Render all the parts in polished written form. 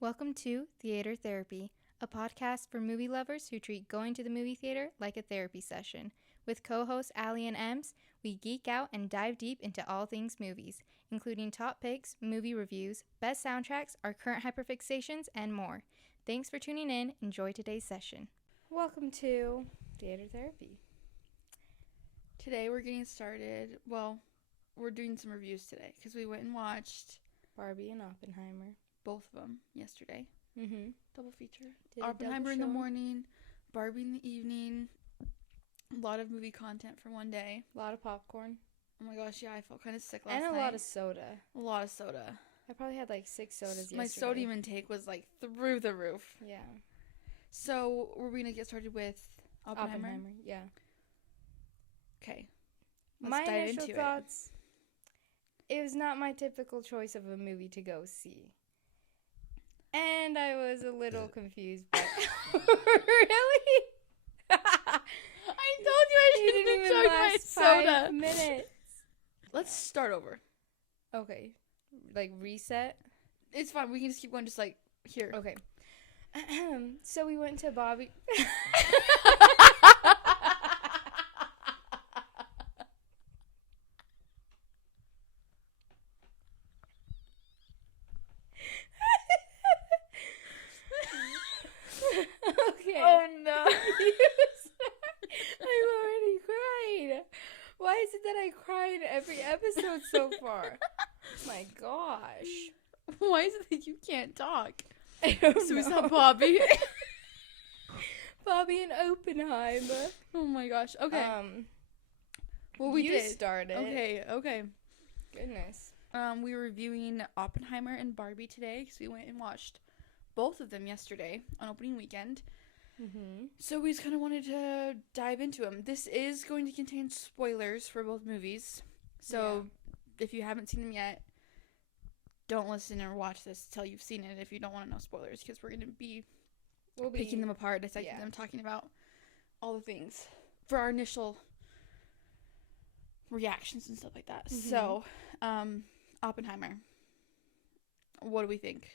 Welcome to Theater Therapy, a podcast for movie lovers who treat going to the movie theater like a therapy session. With co-hosts Aly and Ems, we geek out and dive deep into all things movies, including top picks, movie reviews, best soundtracks, our current hyperfixations, and more. Thanks for tuning in. Enjoy today's session. Welcome to Theater Therapy. Today we're getting started. Well, we're doing some reviews today because we went and watched Barbie and Oppenheimer. both of them yesterday. Mm-hmm. Double feature. Did a Oppenheimer double in the showing? morning, Barbie in the evening. A lot of movie content for one day. A lot of popcorn. Oh my gosh, yeah, I felt kind of sick last night. And a lot of soda. A lot of soda. I probably had like 6 sodas yesterday. My sodium intake was like through the roof. Yeah. So we're going to get started with Oppenheimer. Yeah. Okay. My dive initial into thoughts, it was not my typical choice of a movie to go see. And I was a little confused. But really? I told you I You shouldn't didn't have even chugged my last soda. 5 minutes. Let's start over. Okay. Like reset? It's fine. We can just keep going just like here. Okay. So we went to Bobby. Okay. Oh no. I'm already crying. Why is it that I cry in every episode so far? My gosh. Why is it that you can't talk? I don't So we know. saw Bobby. Bobby and Oppenheimer. Oh my gosh. Okay. Well, we you did. started. Okay. Goodness. We were reviewing Oppenheimer and Barbie today because we went and watched both of them yesterday on opening weekend. Mm-hmm. So we just kind of wanted to dive into them. This is going to contain spoilers for both movies. So if you haven't seen them yet, don't listen or watch this till you've seen it if you don't want to know spoilers, because we're going to be picking them apart, dissecting them, talking about all the things for our initial reactions and stuff like that. Mm-hmm. So, Oppenheimer. What do we think?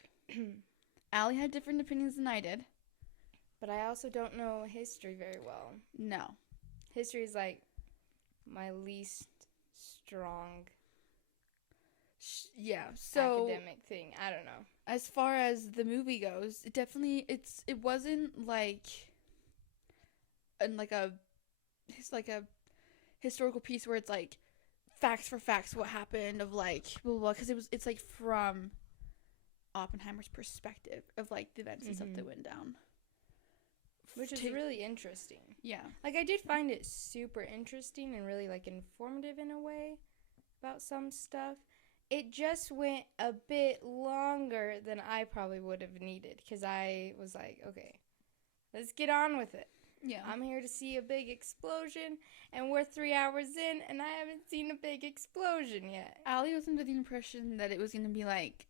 Aly had different opinions than I did. But I also don't know history very well. No. History is like my least strong So academic thing. I don't know. as far as the movie goes, it wasn't like a historical piece where it's like facts for facts what happened of like blah blah blah, because it's like from Oppenheimer's perspective of like the events and stuff that went down, Which is really interesting. yeah. Like, I did find it super interesting and really, like, informative in a way about some stuff. It just went a bit longer than I probably would have needed, because I was like, okay, let's get on with it. Yeah. I'm here to see a big explosion, and we're 3 hours in, and I haven't seen a big explosion yet. Aly was under the impression that it was going to be like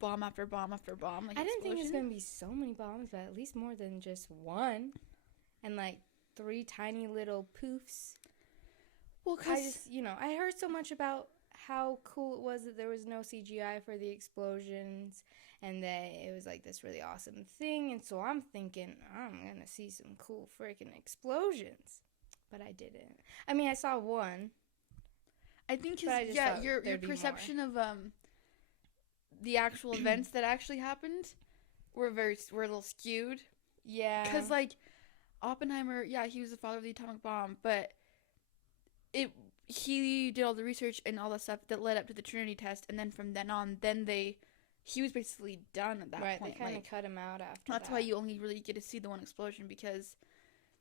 bomb after bomb after bomb. Like I didn't think it was explosion. going to be so many bombs, but at least more than just one. And, like, 3 tiny little poofs. Well, I just, I heard so much about how cool it was that there was no CGI for the explosions and that it was like this really awesome thing. And so I'm thinking, I'm going to see some cool freaking explosions. But I didn't. I mean, I saw one. I think But I just your thought there'd be perception of the actual events that actually happened were a little skewed. Yeah. Because like Oppenheimer, he was the father of the atomic bomb, but he did all the research and all the stuff that led up to the Trinity test, and then from then on, he was basically done at that point. Right, they kind of cut him out after that. That's why you only really get to see the one explosion, because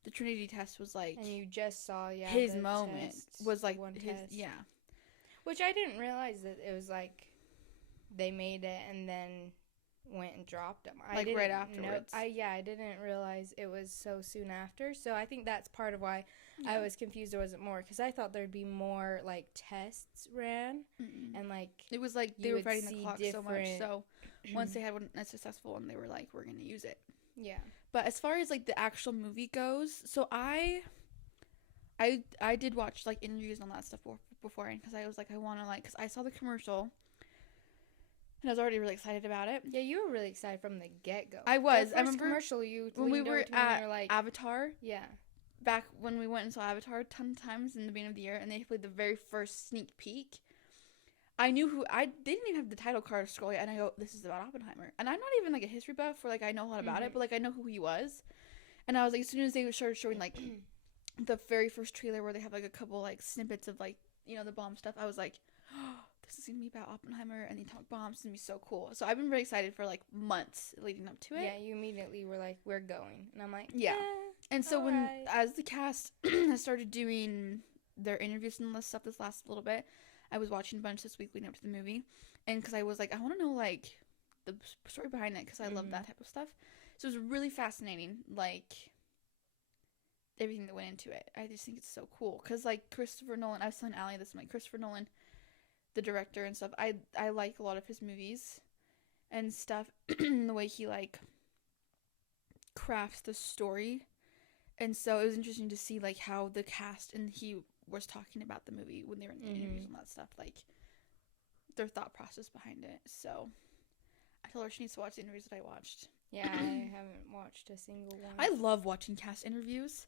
the Trinity test was like, and you just saw, his the moment test, was like one his, test. yeah. Which I didn't realize that it was like they made it and then went and dropped them. Like right afterwards. I didn't realize it was so soon after. So I think that's part of why I was confused there wasn't more, because I thought there'd be more like tests ran. Mm-mm. And like It was like they you were would fighting the see clock so much. different- So once they had one that's successful, and they were like, we're gonna use it. yeah. But as far as like the actual movie goes, so I did watch like interviews and all that stuff beforehand, because I was like, I want to like, because I saw the commercial and I was already really excited about it. Yeah, you were really excited from the get-go. I was. The I first remember commercial you when we were at you were like, Avatar. yeah. Back when we went and saw Avatar a ton of times in the beginning of the year, and they played the very first sneak peek. I knew they didn't even have the title card scroll yet, and I go, this is about Oppenheimer. And I'm not even like a history buff, or like I know a lot about it, but like I know who he was. And I was like, as soon as they started showing like the very first trailer where they have like a couple like snippets of like, you know, the bomb stuff, I was like, oh, this is gonna be about Oppenheimer and they talk bombs. It's gonna be so cool. So I've been very excited for like months leading up to it. Yeah, you immediately were like, we're going. And I'm like, yeah. And so right. as the cast has started doing their interviews and all this stuff this last little bit, I was watching a bunch this week leading up to the movie. And because I was like, I want to know like the story behind it because I love that type of stuff. So it was really fascinating, like everything that went into it. I just think it's so cool because like Christopher Nolan, I was telling Aly this, I'm like, Christopher Nolan, the director and stuff, I like a lot of his movies and stuff. The way he like crafts the story. And so it was interesting to see like how the cast and he was talking about the movie when they were in the interviews and all that stuff, like their thought process behind it. So I told her she needs to watch the interviews that I watched. Yeah, I haven't watched a single one. I love watching cast interviews.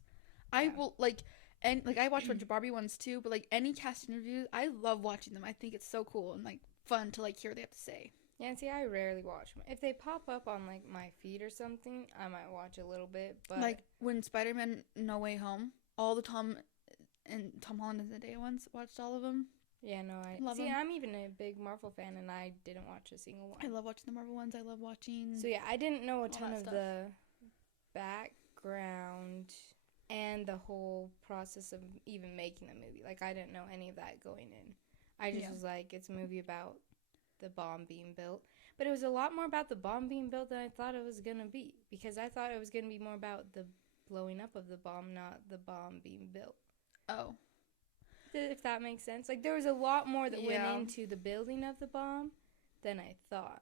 I will like, and like I watched a bunch of Barbie ones too, but like any cast interviews, I love watching them. I think it's so cool and like fun to like hear what they have to say. Yeah, and see, I rarely watch them. If they pop up on like my feed or something, I might watch a little bit. But like when Spider-Man No Way Home, all the Tom Holland and Zendaya ones, watched all of them. Yeah, no, I love see. them. I'm even a big Marvel fan, and I didn't watch a single one. I love watching the Marvel ones. I love watching. So yeah, I didn't know a ton of stuff. the background and the whole process of even making the movie. Like I didn't know any of that going in. I just was like, it's a movie about the bomb being built. But it was a lot more about the bomb being built than I thought it was gonna be, because I thought it was gonna be more about the blowing up of the bomb, not the bomb being built. Oh. If that makes sense. Like, there was a lot more that went into the building of the bomb than I thought.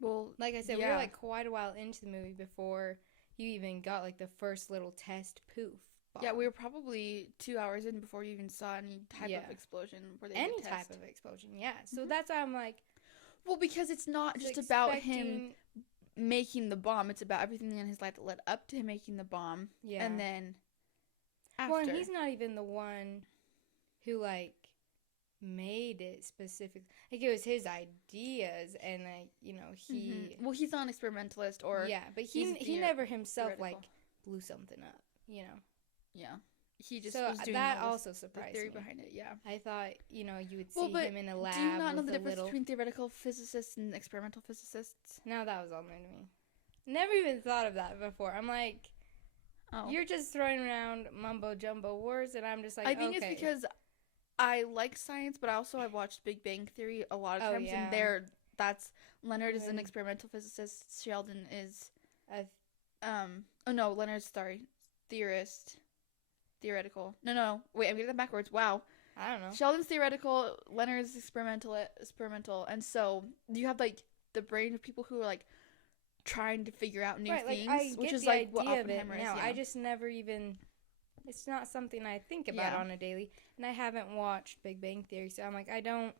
Well, like I said, we were, like, quite a while into the movie before you even got, like, the first little test poof bomb. Yeah, we were probably 2 hours in before you even saw any type of explosion. Where they any type of explosion, yeah. So that's why I'm like... Well, because it's not just about him making the bomb. It's about everything in his life that led up to him making the bomb. Yeah. And then after. Well, and he's not even the one who, like, made it specific. Like, it was his ideas, and, like, you know, he... Well, he's not an experimentalist, or... Yeah, but he never himself, like, blew something up, you know? Yeah. He just was doing that also surprised the theory me. behind it, yeah. I thought, you know, you would see him in a lab. Do you not know the difference between theoretical physicists and experimental physicists? No, that was all new to me. Never even thought of that before. I'm like... Oh. You're just throwing around mumbo-jumbo words, and I'm just like, I think it's because I like science, but also I've watched Big Bang Theory a lot of times, and Leonard is an experimental physicist, Sheldon is, Leonard's, theoretical. No, wait, I'm getting that backwards, wow. I don't know. Sheldon's theoretical, Leonard's experimental, and so you have, like, the brain of people who are, like, trying to figure out new things, which is like what Oppenheimer is. I just never even. It's not something I think about on a daily, and I haven't watched Big Bang Theory, so I'm like, I don't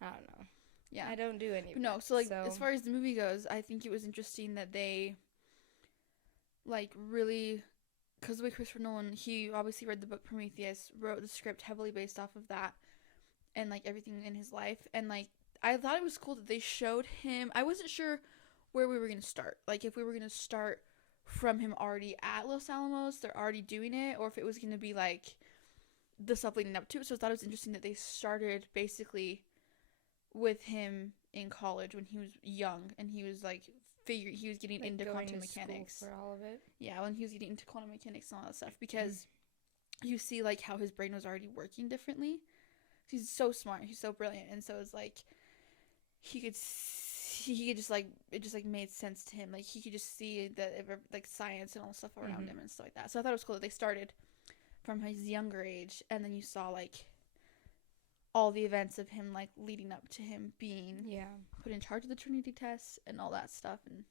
know. Yeah, I don't do any. No, so like as far as the movie goes, I think it was interesting that they, like, really, because the way Christopher Nolan, he obviously read the book Prometheus, wrote the script heavily based off of that, and like everything in his life, and like I thought it was cool that they showed him. I wasn't sure where we were going to start. Like, if we were going to start from him already at Los Alamos, they're already doing it, or if it was going to be, like, the stuff leading up to it. So I thought it was interesting that they started, basically, with him in college when he was young, and he was, like, he was getting into quantum mechanics. For all of it? Yeah, when he was getting into quantum mechanics and all that stuff, because you see, like, how his brain was already working differently. He's so smart. He's so brilliant. And so it's, like, he could just, like, it just, like, made sense to him. Like, he could just see that, like, science and all the stuff around him and stuff like that. So I thought it was cool that they started from his younger age, and then you saw, like, all the events of him, like, leading up to him being put in charge of the Trinity test and all that stuff. And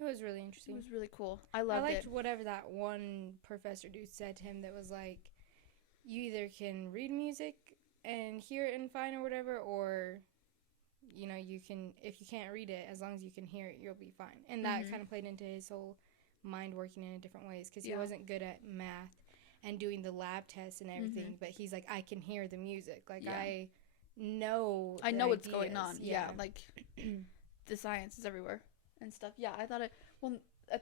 it was really interesting. It was really cool. I liked whatever that one professor dude said to him that was like, you either can read music and hear it and fine or whatever, or you know, you can, if you can't read it, as long as you can hear it, you'll be fine. And that kind of played into his whole mind working in a different ways, because he wasn't good at math and doing the lab tests and everything, but he's like, I can hear the music. Like, I know what's going on. Yeah, like the science is everywhere and stuff. Yeah, I thought it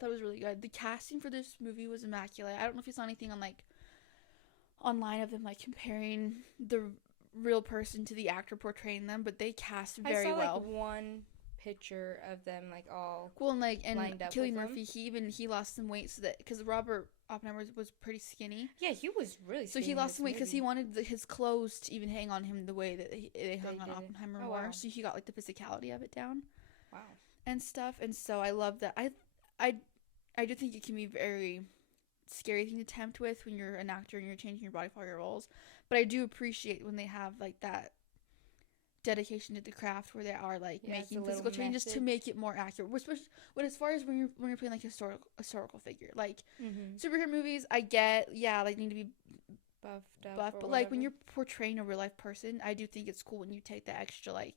was really good. The casting for this movie was immaculate. I don't know if you saw anything on like online of them like comparing the real person to the actor portraying them, but they cast very well. I saw like one picture of them like all and like and lined up. Cillian Murphy, he lost some weight so that because Robert Oppenheimer was pretty skinny. Yeah, he was really skinny. So he lost some weight because he wanted his clothes to even hang on him the way that they hung on Oppenheimer more. Wow. So he got like the physicality of it down. Wow. And stuff, and so I love that. I do think it can be very scary thing to tempt with when you're an actor and you're changing your body for your roles, but I do appreciate when they have like that dedication to the craft where they are like making physical changes to make it more accurate. Especially as far as when you're playing like historical figure, like superhero movies, I get like need to be buffed up, but like when you're portraying a real life person, I do think it's cool when you take the extra like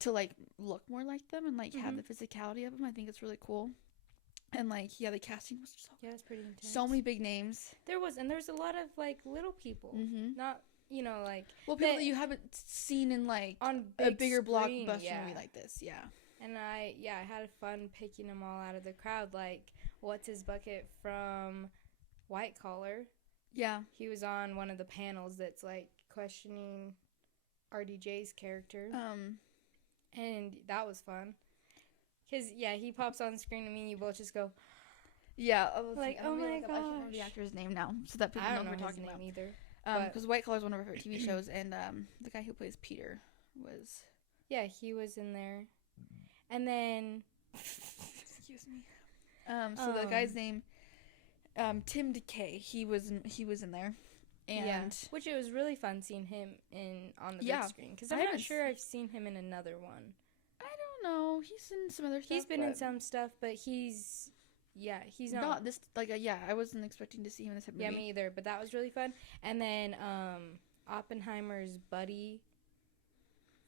to like look more like them and like have the physicality of them. I think it's really cool. And like the casting was just it's pretty intense. So many big names. There's a lot of like little people, not like people that you haven't seen in like on a bigger blockbuster movie like this. And I had fun picking them all out of the crowd. Like, what's his bucket from White Collar? Yeah, he was on one of the panels that's like questioning RDJ's character. And that was fun. Because, he pops on screen and me and you both just go... Yeah. Like, oh my gosh. I can't remember the actor's name now, so that people know who we're talking about. Either. Because White Collar is one of her favorite TV shows, and the guy who plays Peter was... Yeah, he was in there. And then... Excuse me. So the guy's name... Tim DeKay. He was in there. And which it was really fun seeing him on the big screen. Because I'm not sure I've seen him in another one. No, he's in some other stuff. He's been in some stuff, but he's not this like I wasn't expecting to see him in this movie. Yeah, me either. But that was really fun. And then Oppenheimer's buddy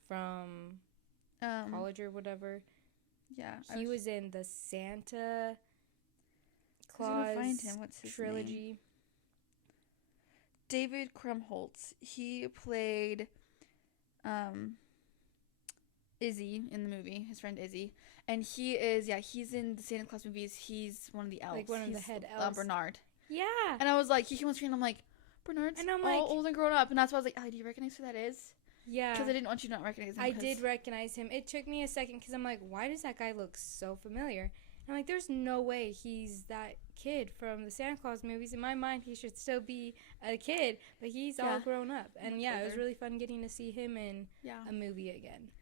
from college or whatever. Yeah, he was in the Santa Claus trilogy. Name? David Krumholtz. He played Izzy in the movie, his friend Izzy, and he's in the Santa Claus movies. He's one of the elves, like one of the head elves. Bernard. Yeah. And I was like, he came on screen, and I'm like, Bernard's all old and grown up, and that's why I was like, do you recognize who that is? Yeah. Because I didn't want you to not recognize him. I did recognize him. It took me a second because I'm like, why does that guy look so familiar? And I'm like, there's no way he's that kid from the Santa Claus movies. In my mind, he should still be a kid, but he's all grown up. And it was really fun getting to see him in a movie again.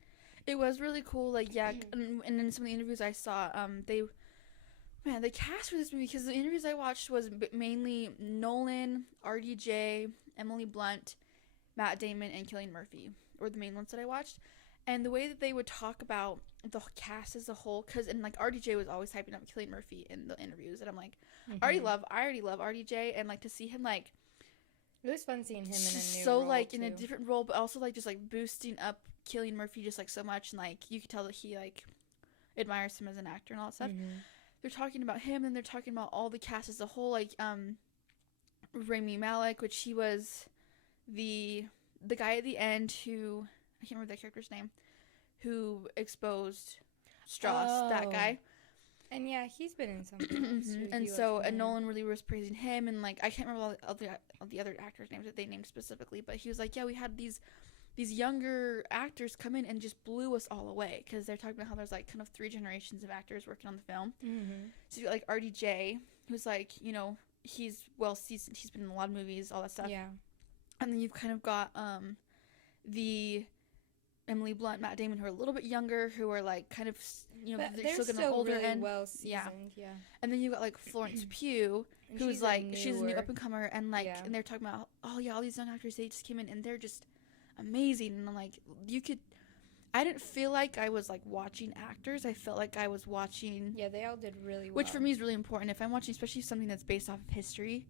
It was really cool, like, and in some of the interviews I saw, the cast for this movie, because the interviews I watched was mainly Nolan, RDJ, Emily Blunt, Matt Damon, and Cillian Murphy were the main ones that I watched, and the way that they would talk about the cast as a whole, and like, RDJ was always hyping up Cillian Murphy in the interviews, and I'm like, I already love RDJ, and like, to see him, like, it was fun seeing him in a new role, like, too. In a different role, but also, like, just, like, boosting up Cillian Murphy just, like, so much, and, like, you could tell that he, like, admires him as an actor and all that stuff. They're talking about him, and they're talking about all the cast as a whole, like, Rami Malek, which he was the guy at the end who, I can't remember that character's name, who exposed Strauss, that guy. And he's been in something. And so Nolan really was praising him, and like, I can't remember all the other actors' names that they named specifically, but he was like, we had these younger actors come in and just blew us all away, because they're talking about how there's like kind of 3 generations of actors working on the film. So you got like RDJ, who's like, he's well seasoned, he's been in a lot of movies, all that stuff. And then you've kind of got the Emily Blunt, Matt Damon, who are a little bit younger, who are like kind of, they're still getting older really and well seasoned. And then you got like Florence Pugh, who's like she's a new up and comer, and like and they're talking about all these young actors, they just came in and they're just amazing, and I'm like, I didn't feel like I was like watching actors. I felt like I was watching. Yeah, they all did really well. Which for me is really important. If I'm watching, especially something that's based off of history,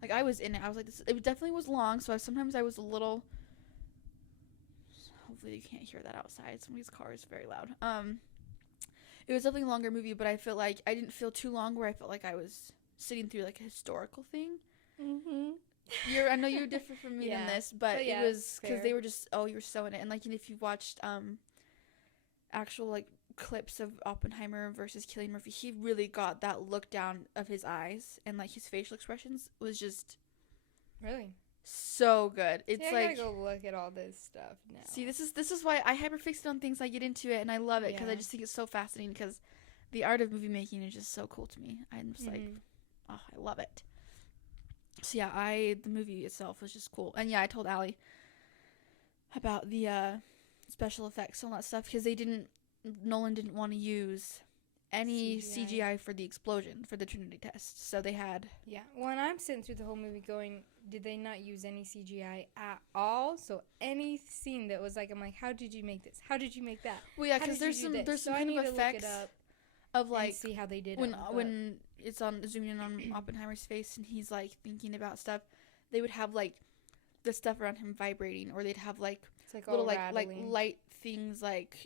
like I was in it. I was like, it definitely was long, so sometimes I was a little. hopefully you can't hear that outside. Somebody's car is very loud. It was definitely a longer movie, but I feel like I didn't feel too long where I felt like I was sitting through like a historical thing. I know you're different from me in this, but it was because they were just you were so in it. And like, and if you watched actual like clips of Oppenheimer versus Cillian Murphy, he really got that look down of his eyes, and like his facial expressions was just really so good. It's I like, gotta go look at all this stuff now. See, this is why I hyperfixate on things. I get into it and I love it because I just think it's so fascinating, because the art of movie making is just so cool to me. I'm just like, oh, I love it. So yeah, the movie itself was just cool. And yeah, I told Aly about the special effects and all that stuff, because Nolan didn't want to use any CGI for the explosion for the Trinity test. So they had... Yeah. Well, and I'm sitting through the whole movie going, did they not use any CGI at all? So any scene that was like, I'm like, how did you make this? How did you make that? Well, yeah, because there's some kind of effects of like... see how they did when it's on zooming in on Oppenheimer's face and he's like thinking about stuff, they would have like the stuff around him vibrating, or they'd have like, like little like light things like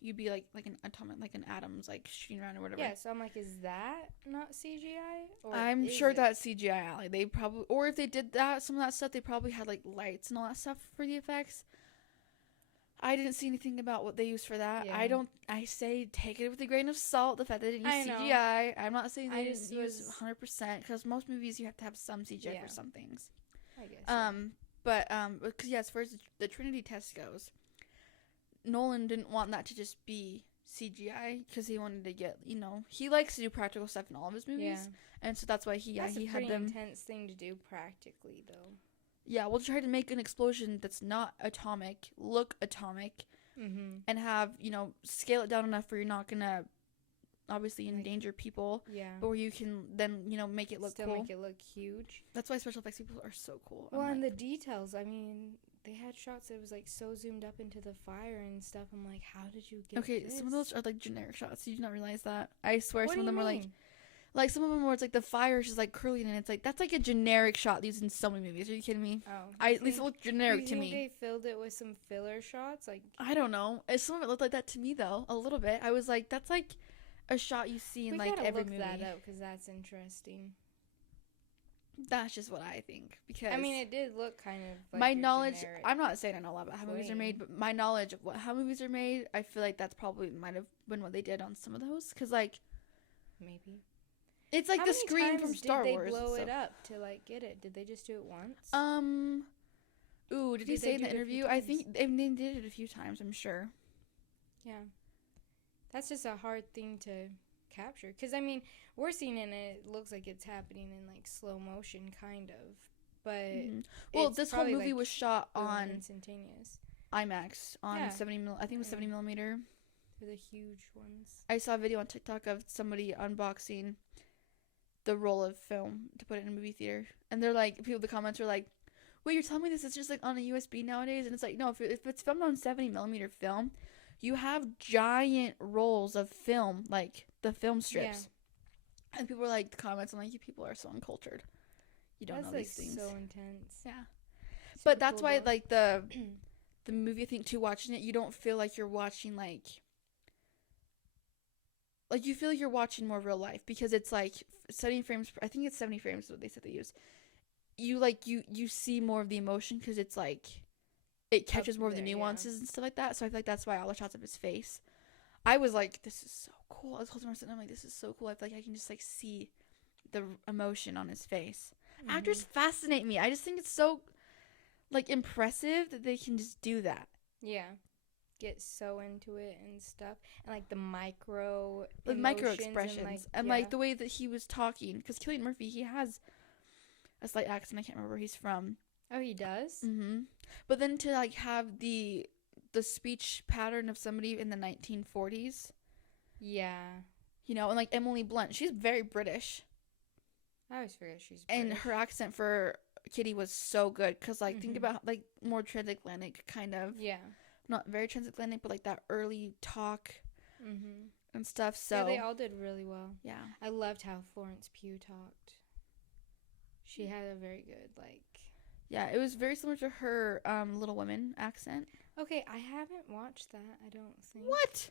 you'd be like an atomic, like an atoms like shooting around or whatever. Yeah, so I'm like, is that not CGI? Or I'm sure that's CGI, Aly. They probably, or if they did that, some of that stuff, they probably had like lights and all that stuff for the effects. I didn't see anything about what they used for that. Yeah. I say take it with a grain of salt, the fact that they didn't use CGI. I'm not saying they didn't use 100%, because most movies you have to have some CGI for some things. I guess. But because as far as the Trinity test goes, Nolan didn't want that to just be CGI, because he wanted to get, he likes to do practical stuff in all of his movies, and so that's why he had them. That's a pretty intense thing to do practically, though. Yeah, we'll try to make an explosion that's not atomic, look atomic, and have, scale it down enough where you're not gonna obviously endanger people. Yeah. But where you can then, make it look cool. Make it look huge. That's why special effects people are so cool. Well, and the details, I mean, they had shots that was like so zoomed up into the fire and stuff. I'm like, how did you get this? Some of those are like generic shots. You do not realize that. I swear some of them are like some of them where it's like the fire is just like curling, and it's like, that's like a generic shot used in so many movies. Are you kidding me? Oh. At least it looked generic to me. They filled it with some filler shots? Like, I don't know. Some of it looked like that to me, though, a little bit. I was like, that's like a shot you see in like every movie. We gotta look that up, because that's interesting. That's just what I think, because I mean, it did look kind of like my knowledge. I'm not saying I know a lot about how movies are made, but my knowledge of how movies are made, I feel like that's probably might have been what they did on some of those, because like maybe it's like the screen from Star Wars. Did they blow it up to like get it? Did they just do it once? Did he say in the interview? I think they did it a few times, I'm sure. Yeah, that's just a hard thing to capture, because I mean, we're seeing it and it looks like it's happening in like slow motion kind of, but this whole movie was shot on instantaneous IMAX on 70 I think it was 70 millimeter. For the huge ones. I saw a video on TikTok of somebody unboxing the roll of film to put it in a movie theater, and they're like, the comments were like, wait, you're telling me this is just like on a USB nowadays? And it's like, no, if it's filmed on 70 millimeter film, you have giant rolls of film, like the film strips. Yeah. And people were like, the comments, I'm like, you people are so uncultured. You don't know these things. So intense. Yeah. But that's why, like, the movie, I think, too, watching it, you don't feel like you're watching, like, you feel like you're watching more real life, because it's, like, 70 frames, I think it's 70 frames is what they said they use. You see more of the emotion, because it's, like, it catches more of the nuances and stuff like that. So I feel like that's why all the shots of his face, I was like, this is so cool. I was holding myself and I'm like, this is so cool. I feel like I can just like see the emotion on his face. Actors fascinate me. I just think it's so like impressive that they can just do that. Yeah. Get so into it and stuff, and like the micro expressions and like the way that he was talking, because Cillian Murphy, he has a slight accent. I can't remember where he's from. Oh, he does? But then to like have the speech pattern of somebody in the 1940s. Yeah. And like Emily Blunt, she's very British. I always forget she's British. And her accent for Kitty was so good, because like think about like more transatlantic kind of. Yeah. Not very transatlantic, but like that early talk and stuff. So yeah, they all did really well. Yeah. I loved how Florence Pugh talked. She had a very good like. Yeah, it was very similar to her Little Women accent. Okay, I haven't watched that, I don't think. What?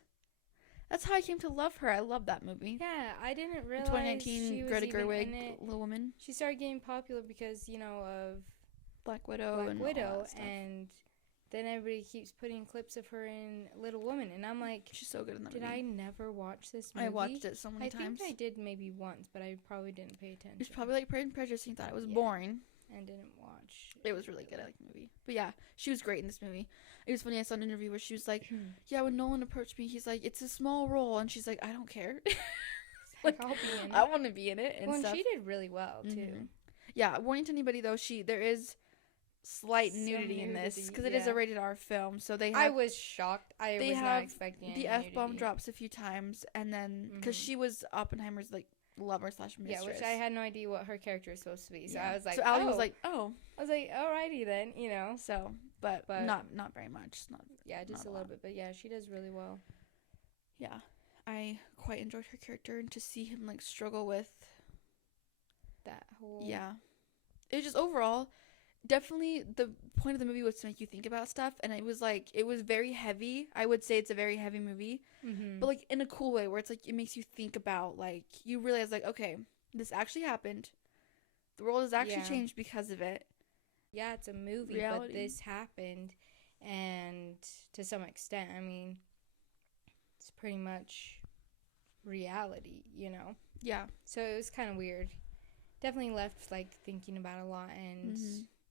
That's how I came to love her. I love that movie. Yeah, I didn't realize 2019 she was Greta even Gerwig, in it. Little Woman. She started getting popular because, of Black Widow Black and Widow, all that stuff. and then everybody keeps putting clips of her in Little Woman, and I'm like, she's so good in that did movie. I never watch this movie? I watched it so many times. I think I did maybe once, but I probably didn't pay attention. It's probably like Pride and Prejudice, and you thought it was boring. And didn't watch. It was really good. I like the movie. But yeah, she was great in this movie. It was funny, I saw an interview where she was like, yeah, when Nolan approached me, he's like, it's a small role. And she's like, I don't care. Like, I'll be in it. I want to be in it and stuff. She did really well, too. Mm-hmm. Yeah, warning to anybody, though, there is slight nudity in this. Because it is a rated R film. So they have... I was shocked. I was not expecting any nudity. The F-bomb drops a few times. And then... Because she was Oppenheimer's, like, lover / mistress. Yeah, which I had no idea what her character was supposed to be. So I was like, so Aly was like, oh. I was like, alrighty then, So, but not very much. Not just a little bit. But yeah, she does really well. Yeah. I quite enjoyed her character, and to see him, like, struggle with that whole... Yeah. It was just overall, definitely the point of the movie was to make you think about stuff, and it was very heavy. I would say it's a very heavy movie, but like in a cool way where it's like it makes you think about, like, you realize, like, okay, this actually happened. The world has actually changed because of it. Yeah, it's a movie, but this happened, and to some extent, I mean, it's pretty much reality, Yeah. So it was kind of weird. Definitely left, like, thinking about a lot, and...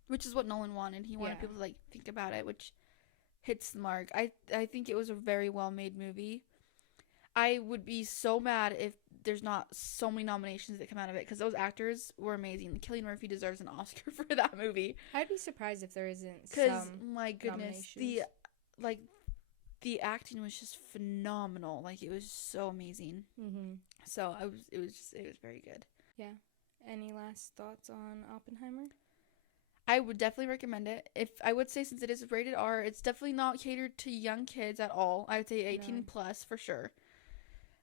Which is what Nolan wanted. He wanted people to, like, think about it, which hits the mark. I think it was a very well-made movie. I would be so mad if there's not so many nominations that come out of it, because those actors were amazing. Cillian Murphy deserves an Oscar for that movie. I'd be surprised if there isn't because, my goodness, the acting was just phenomenal. Like, it was so amazing. So it was very good. Yeah. Any last thoughts on Oppenheimer? I would definitely recommend it. I would say, since it is rated R, it's definitely not catered to young kids at all. I would say 18 plus for sure.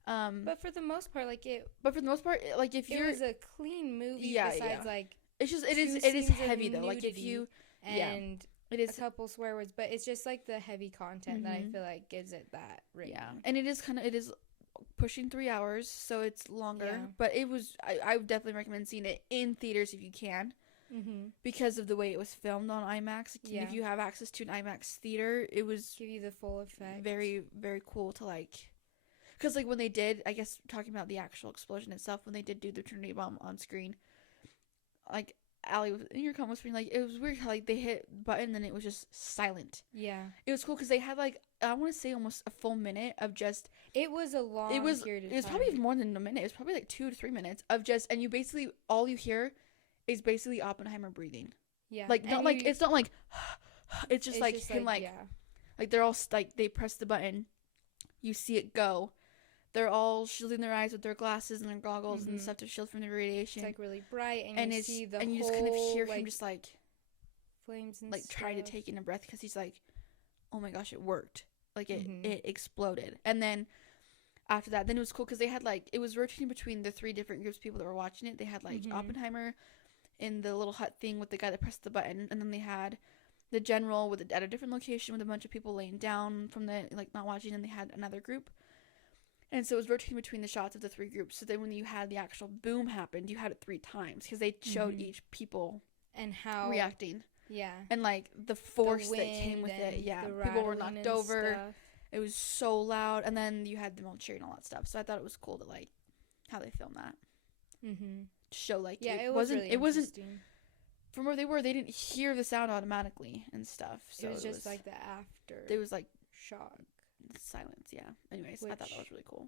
But for the most part, like, if you're... It was a clean movie besides, like... It's just, it is heavy, though. Like, if you... And it is a couple swear words, but it's just, like, the heavy content that I feel like gives it that rating. Yeah, and it is pushing 3 hours, so it's longer, but I would definitely recommend seeing it in theaters if you can, because of the way it was filmed on IMAX. If you have access to an IMAX theater, it was give you the full effect. Very, very cool to, like, because, like, when they did, I guess, talking about the actual explosion itself, when they did do the Trinity bomb on screen, like, Aly was in your comments being like, it was weird how, like, they hit button and it was just silent. Yeah, it was cool because they had, like, I want to say almost a full minute of just... It was a long period of time. It was probably more than a minute. It was probably like 2 to 3 minutes of just... And you basically... All you hear is basically Oppenheimer breathing. Yeah. Like, not like... It's not like... It's just like him, like... Yeah. Like, they're all... Like, they press the button. You see it go. They're all shielding their eyes with their glasses and their goggles and stuff to shield from the radiation. It's, like, really bright. And you see the whole... And you just kind of hear him just, like... Flames and like, stuff. trying to take in a breath because he's like... Oh my gosh, it worked. Like, it exploded. And then after that, then it was cool because they had, like, it was rotating between the 3 different groups of people that were watching it. They had, like, Oppenheimer in the little hut thing with the guy that pressed the button, and then they had the general at a different location with a bunch of people laying down from the, like, not watching, and they had another group. And so it was rotating between the shots of the 3 groups. So then when you had the actual boom happened, you had it 3 times because they showed each people and how reacting. Yeah. And, like, the force that came with it. Yeah. People were knocked over. Stuff. It was so loud. And then you had them all cheering and all that stuff. So I thought it was cool to, like, how they filmed that. To show, like, it wasn't, really interesting. From where they were, they didn't hear the sound automatically and stuff. So it was just, like, the after. It was, like, shock. Silence, yeah. Anyways, I thought that was really cool.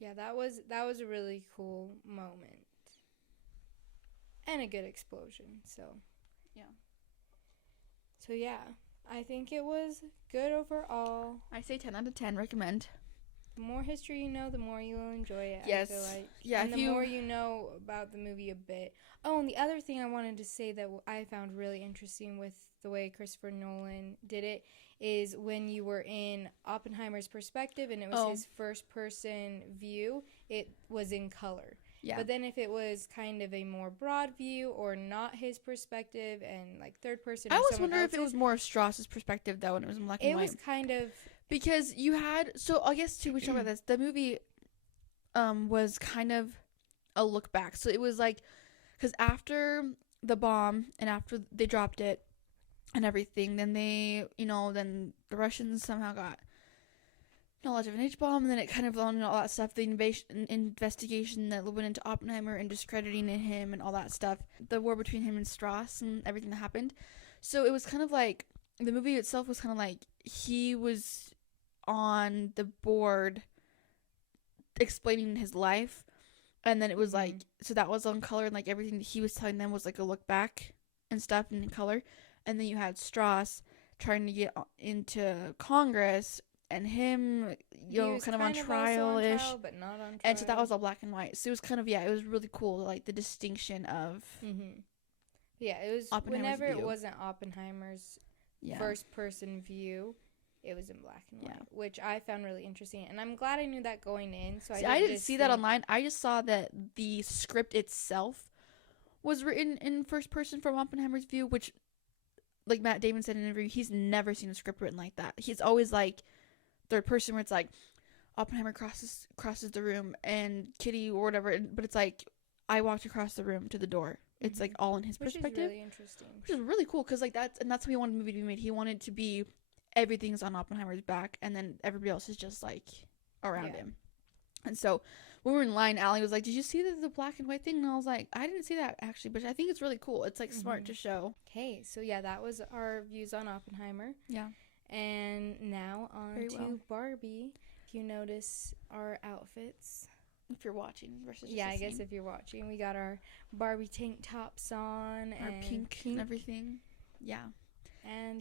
Yeah, that was a really cool moment. And a good explosion, so. Yeah. So, yeah, I think it was good overall. I say 10 out of 10, recommend. The more history you know, the more you'll enjoy it, yes. I feel like. Yeah, and the more you know about the movie a bit. Oh, and the other thing I wanted to say that I found really interesting with the way Christopher Nolan did it is when you were in Oppenheimer's perspective and it was his first-person view, it was in color. Yeah. But then if it was kind of a more broad view or not his perspective and like third person, I always wonder if it was more of Strauss's perspective though, when it was in black and white. It was kind of, because you had, so I guess too, we talk about this. The movie was kind of a look back. So it was like, because after the bomb and after they dropped it and everything, then they, then the Russians somehow got knowledge of an H-bomb, and then it kind of on all that stuff, the investigation that went into Oppenheimer and discrediting him and all that stuff, the war between him and Strauss and everything that happened. So it was kind of like, the movie itself was kind of like, he was on the board explaining his life, and then it was like, so that was on color, and like everything that he was telling them was like a look back and stuff in color. And then you had Strauss trying to get into Congress, and him, kind of on trial-ish. But not on trial. And so that was all black and white. So it was kind of, it was really cool, like the distinction of Yeah, it was Oppenheimer's whenever view. it wasn't Oppenheimer's first person view, it was in black and white, which I found really interesting. And I'm glad I knew that going in. So I didn't see that online. I just saw that the script itself was written in first person from Oppenheimer's view, which, like Matt Damon said in an interview, he's never seen a script written like that. He's always like third person, where it's like Oppenheimer crosses the room and Kitty or whatever, but it's like I walked across the room to the door. It's like all in his perspective, which is really interesting, which is really cool, because like that's how he wanted the movie to be made. He wanted to be everything's on Oppenheimer's back, and then everybody else is just like around him. And so when we were in line, Aly was like, "Did you see the black and white thing?" And I was like, "I didn't see that actually, but I think it's really cool. It's like smart to show." Okay, so yeah, that was our views on Oppenheimer. Yeah. And now on to Barbie. If you notice our outfits. If you're watching versus just I listening. guess if you're watching, we got our Barbie tank tops on. Our and pink and everything. Yeah. And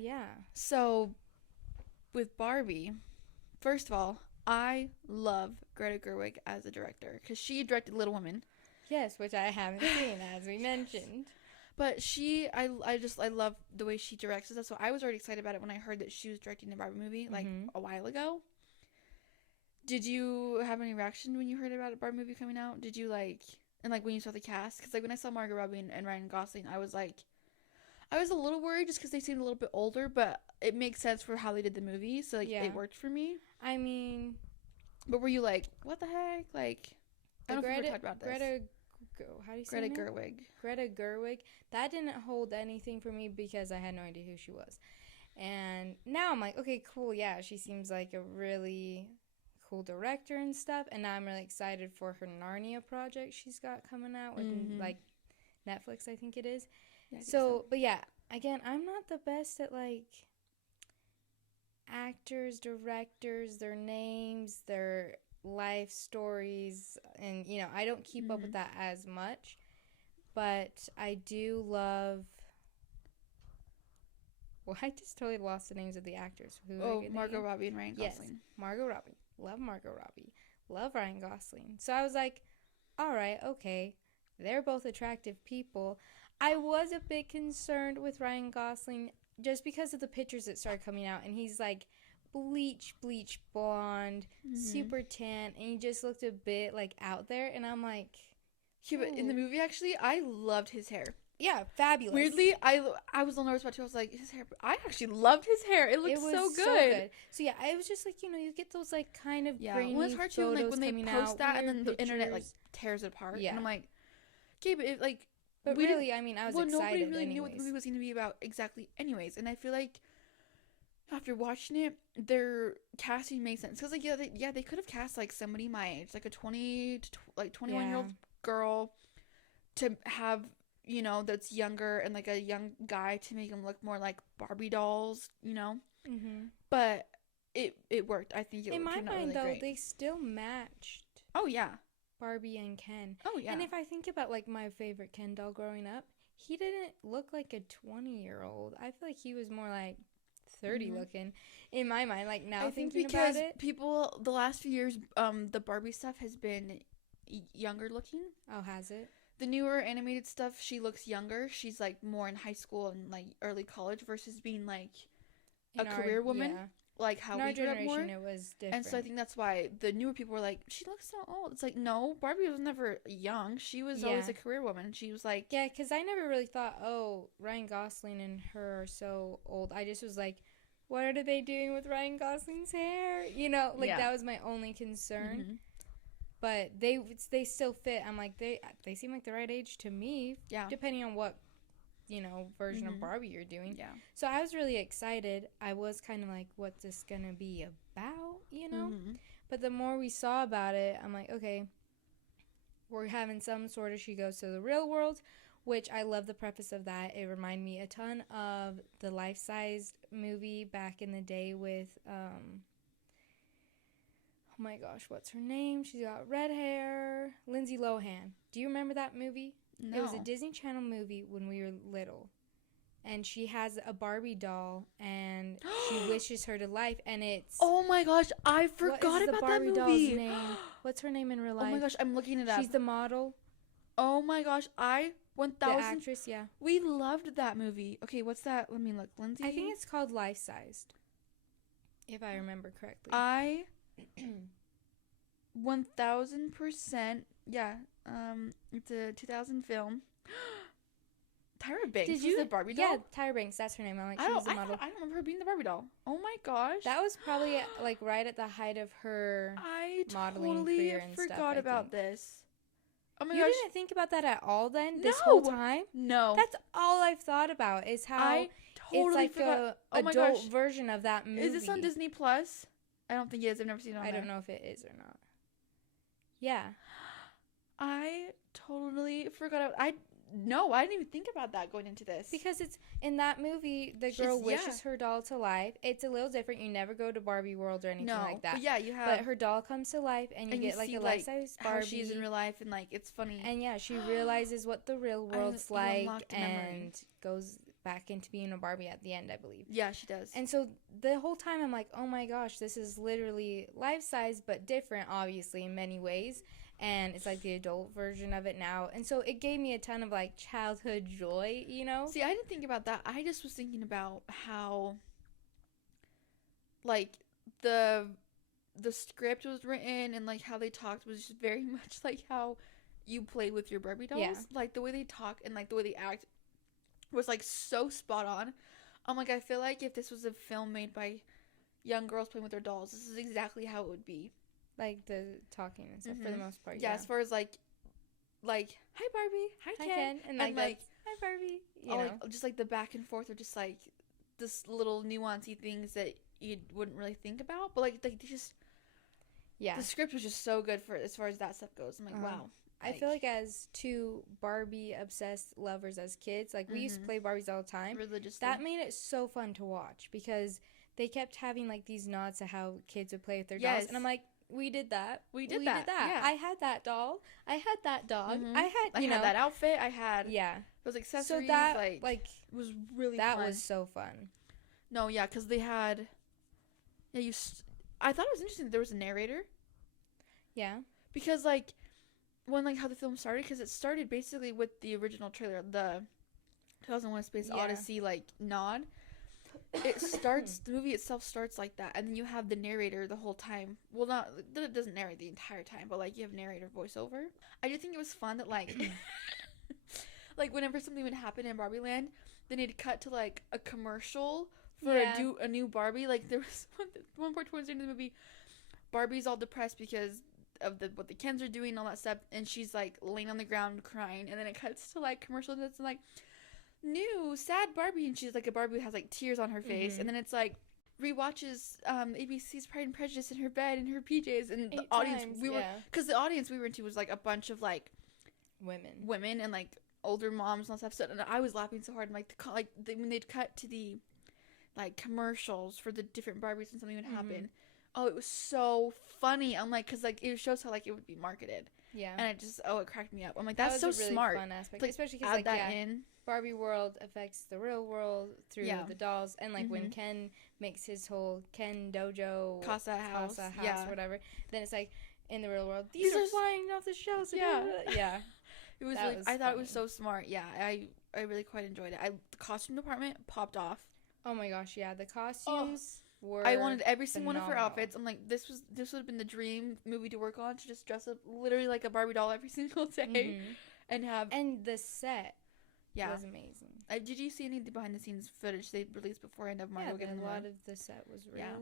So with Barbie, first of all, I love Greta Gerwig as a director, because she directed Little Women. Yes, which I haven't seen, as we mentioned. But I love the way she directs. That's why I was already excited about it when I heard that she was directing the Barbie movie, like a while ago. Did you have any reaction when you heard about a Barbie movie coming out? Did you when you saw the cast? Because like when I saw Margot Robbie and Ryan Gosling, I was a little worried just because they seemed a little bit older, but it makes sense for how they did the movie, so it worked for me. I mean, but were you like, what the heck? Like, I don't know if we talked about this. How do you say Greta Gerwig. Greta Gerwig. That didn't hold anything for me because I had no idea who she was. And now I'm like, okay, cool. Yeah, she seems like a really cool director and stuff. And now I'm really excited for her Narnia project she's got coming out with like Netflix, I think it is. Yeah, so, but yeah, again, I'm not the best at like actors, directors, their names, their life stories, and I don't keep up with that as much, but I do love I just totally lost the names of the actors. Margot Robbie and Ryan Gosling. Yes, Margot Robbie. Love Margot Robbie. Love Ryan Gosling. So I was like, all right, okay, they're both attractive people. I was a bit concerned with Ryan Gosling just because of the pictures that started coming out, and he's like bleach blonde, super tan, and he just looked a bit like out there, and I'm like, yeah, but in the movie, actually, I loved his hair. Yeah, fabulous. Weirdly, I was a little nervous about it too. I was like, his hair, but I actually loved his hair. It looked so good. So yeah, I was just like, you get those like kind of grainy well, it's hard too, like when they post that and then the internet like tears it apart. Yeah. And I'm like, okay, but but really, I mean, I was excited. Nobody really anyways. knew what the movie was going to be about exactly, anyways. And I feel like after watching it, their casting made sense, because they could have cast like somebody my age, like a 20 to 21-year-old girl, to have that's younger, and like a young guy to make them look more like Barbie dolls, But it worked. I think in my mind really though, great. They still matched. Oh yeah. Barbie and Ken. Oh yeah. And if I think about like my favorite Ken doll growing up, he didn't look like a 20-year-old. I feel like he was more like 30 looking in my mind. Like now, I think because people the last few years, the Barbie stuff has been younger looking. Oh, has it? The newer animated stuff, she looks younger. She's like more in high school and like early college versus being like a career woman. Yeah. like how In our we grew up more. generation, it was different. And so I think that's why the newer people were like, she looks so old. It's like, no, Barbie was never young. She was always a career woman. She was like... Yeah, because I never really thought, oh, Ryan Gosling and her are so old. I just was like, what are they doing with Ryan Gosling's hair? You know, like, that was my only concern. Mm-hmm. But they still fit. I'm like, they seem like the right age to me. Yeah. Depending on what, you know, version of Barbie you're doing. Yeah. So I was really excited. I was kind of like, what's this gonna be about, you know? Mm-hmm. But the more we saw about it, I'm like, okay, we're having some sort of, she goes to the real world, which I love the preface of that. It reminded me a ton of the life-sized movie back in the day with, oh my gosh, what's her name? She's got red hair. Lindsay Lohan. Do you remember that movie? No. It was a Disney Channel movie when we were little. And she has a Barbie doll, and she wishes her to life, and it's... Oh my gosh, I forgot about that movie. What is the Barbie doll's name? What's her name in real life? Oh my gosh, I'm looking it up. She's the model. Oh my gosh, 1,000... The actress, yeah. We loved that movie. Okay, what's that? Let me look. Lindsay? I think it's called Life Sized, if I remember correctly. 1,000%. Yeah. It's a 2000 film. Tyra Banks. Did you the Barbie doll? Yeah, Tyra Banks. That's her name. I'm like, she was a model. I don't remember her being the Barbie doll. Oh my gosh. That was probably like right at the height of her modeling career and stuff. I forgot about this. Oh my gosh. You didn't think about that at all then? This whole time? No. That's all I've thought about is how it's like a adult version of that movie. Is this on Disney Plus? I don't think it is. I've never seen it on there. I don't know if it is or not. Yeah. I totally forgot. I didn't even think about that going into this. Because it's in that movie, the girl wishes her doll to life. It's a little different. You never go to Barbie World or anything like that. But yeah, you have. But her doll comes to life, and you get like a life-size Barbie. How she is in real life, and like it's funny. And yeah, she realizes what the real world's like, and goes back into being a Barbie at the end, I believe. Yeah, she does. And so the whole time I'm like, oh my gosh, this is literally life-size, but different, obviously, in many ways. And it's like the adult version of it now. And so it gave me a ton of like childhood joy, you know? See, I didn't think about that. I just was thinking about how like the script was written and like how they talked was just very much like how you played with your Barbie dolls. Yeah. Like the way they talk and like the way they act was like so spot on. I'm like, I feel like if this was a film made by young girls playing with their dolls, this is exactly how it would be. Like the talking and stuff for the most part. Yeah, as far as like hi Barbie, hi Ken, and like hi Barbie. You know? Like, just like the back and forth are just like this little nuancey things that you wouldn't really think about, but like they just the script was just so good for as far as that stuff goes. I'm like, wow. I feel like as two Barbie obsessed lovers as kids, like we used to play Barbies all the time. Religiously. That made it so fun to watch because they kept having like these nods to how kids would play with their dolls, and I'm like, we did that. We did that. Yeah. I had that doll. I had that dog. I had that outfit. I had those accessories. So that like was really that fun. Was so fun. No, yeah, because they had I thought it was interesting that there was a narrator. Yeah. Because like when like how the film started, because it started basically with the original trailer, the 2001: A Space Odyssey like nod. It starts, the movie itself starts like that, and then you have the narrator the whole time. Well, it doesn't narrate the entire time, but like you have narrator voiceover. I do think it was fun that like like whenever something would happen in Barbie Land, then it'd cut to like a commercial for a new Barbie. Like there was one part towards the end of the movie, Barbie's all depressed because of what the Kens are doing and all that stuff, and she's like laying on the ground crying, and then it cuts to like commercial that's like new sad Barbie, and she's like a Barbie who has like tears on her face, and then it's like rewatches ABC's Pride and Prejudice in her bed in her PJs, and the audience because the audience we were into was like a bunch of like women and like older moms and all that stuff, and I was laughing so hard, and like when they'd cut to the like commercials for the different Barbies and something would happen. Oh, it was so funny. I'm like, because like it shows how like it would be marketed. Yeah. And it just it cracked me up. I'm like, that's so really smart. Fun aspect, like, especially because like that in. Barbie world affects the real world through the dolls, and like when Ken makes his whole Ken dojo casa house whatever, then it's like in the real world these are flying off the shelves. Yeah. It was really. I thought it was so smart. Yeah, I really quite enjoyed it. The costume department popped off. Oh my gosh, yeah, the costumes. were I wanted every single one of her phenomenal. outfits. I'm like, this would have been the dream movie to work on, to just dress up literally like a Barbie doll every single day and have. And the set Yeah. was amazing. Did you see any of the behind the scenes footage they released beforehand of Margot getting a lot of the set was real. Yeah.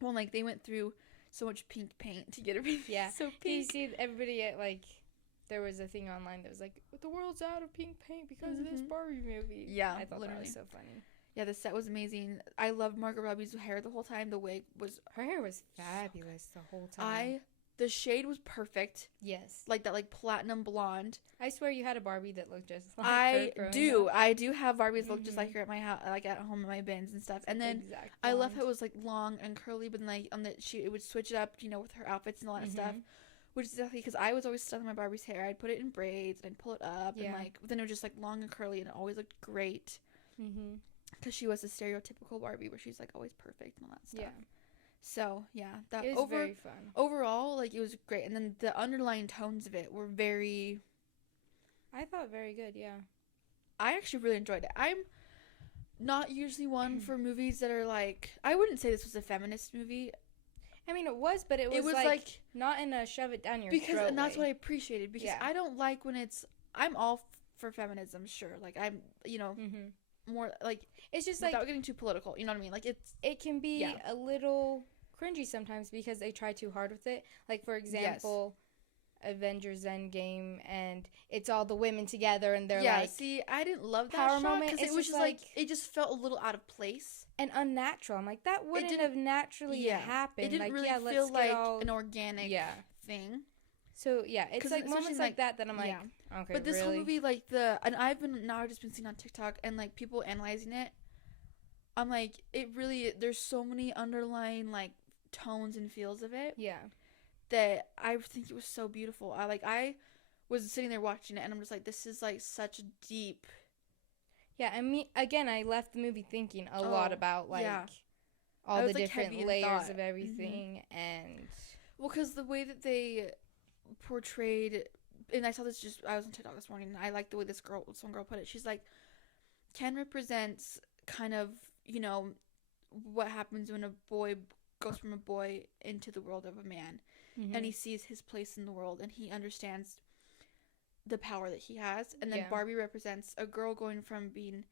Well, like they went through so much pink paint to get everything. Yeah. So pink. You see everybody at like. There was a thing online that was like, the world's out of pink paint because of this Barbie movie. Yeah, I thought literally. that was so funny. Yeah, the set was amazing. I loved Margot Robbie's hair the whole time. The wig was... Her hair was fabulous the whole time. The shade was perfect. Yes. Like that, like platinum blonde. I swear you had a Barbie that looked just like her. I do have Barbies look just like her at my house, like at home in my bins and stuff. And then I love how it was like long and curly, but then like it would switch it up, with her outfits and all that stuff. Which is exactly because I was always styling my Barbie's hair. I'd put it in braids and I'd pull it up and then it was just like long and curly and it always looked great. Because she was a stereotypical Barbie where she's like always perfect and all that stuff. Yeah. So that it was very fun. Overall, like it was great, and then the underlying tones of it were very. I thought very good. Yeah. I actually really enjoyed it. I'm not usually one for movies that are like. I wouldn't say this was a feminist movie. I mean, it was, but it was like not in a shove it down your throat and that's way. what I appreciated, because I don't like when it's. I'm all for feminism, sure. Like I'm, more like it's just without getting too political. You know what I mean? Like it can be a little cringy sometimes because they try too hard with it. Like for example, Avengers Endgame, and it's all the women together, and they're like. See, I didn't love that power shot because it was just like it just felt a little out of place and unnatural. I'm like, that wouldn't have naturally happened. It didn't really feel like an organic thing. So it's like moments like that I'm like, okay. But this whole movie, like and I've just been seeing on TikTok and like people analyzing it. I'm like, it really, there's so many underlying like tones and feels of it. Yeah. That I think it was so beautiful. I was sitting there watching it and I'm just like, this is like such a deep. Yeah, I mean, again, I left the movie thinking a lot about like all the different layers of everything and. Well, because the way that they portrayed, and I saw this I was on TikTok this morning, and I like the way some girl put it. She's like, Ken represents kind of, what happens when a boy goes from a boy into the world of a man, and he sees his place in the world, and he understands the power that he has. And then Barbie represents a girl going from being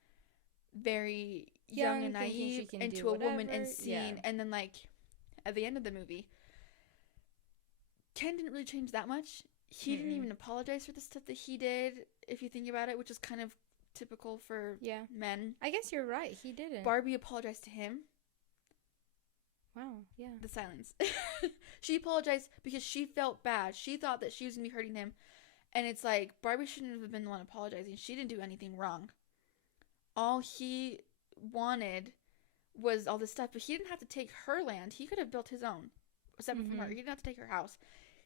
very young and naive into a woman and seeing, and then like at the end of the movie, Ken didn't really change that much. He didn't even apologize for the stuff that he did, if you think about it, which is kind of typical for men. I guess you're right. He didn't. Barbie apologized to him. Wow, yeah. The silence. She apologized because she felt bad. She thought that she was going to be hurting him. And it's like, Barbie shouldn't have been the one apologizing. She didn't do anything wrong. All he wanted was all this stuff. But he didn't have to take her land. He could have built his own. Separate from her. He didn't have to take her house.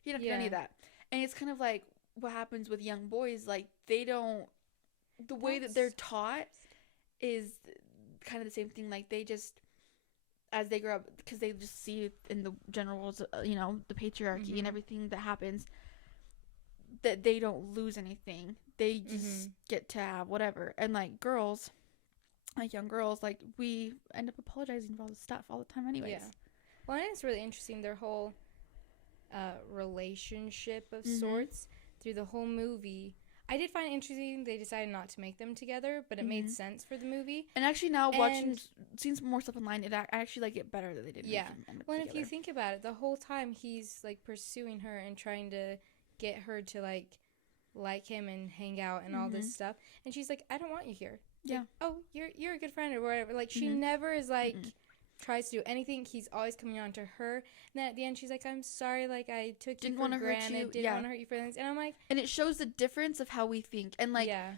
He didn't have to do any of that. And it's kind of like what happens with young boys. Like, they don't... The way that they're taught is kind of the same thing. Like, they just... As they grow up, because they just see in the general world, the patriarchy and everything that happens, that they don't lose anything. They just get to have whatever. And, like, girls, like young girls, like, we end up apologizing for all this stuff all the time anyways. Yeah. Well, and it's really interesting, their whole relationship of sorts through the whole movie. I did find it interesting they decided not to make them together, but it made sense for the movie. And actually now seeing some more stuff online, I actually like it better that they didn't make them end up together. If you think about it, the whole time he's like pursuing her and trying to get her to like him and hang out and all this stuff. And she's like, I don't want you here. Yeah. Like, oh, you're a good friend or whatever. Like she never is like tries to do anything. He's always coming on to her. And then at the end, she's like, I'm sorry, like, I took you for granted. Didn't want to hurt you for things. And I'm like... And it shows the difference of how we think. And, like... Yeah.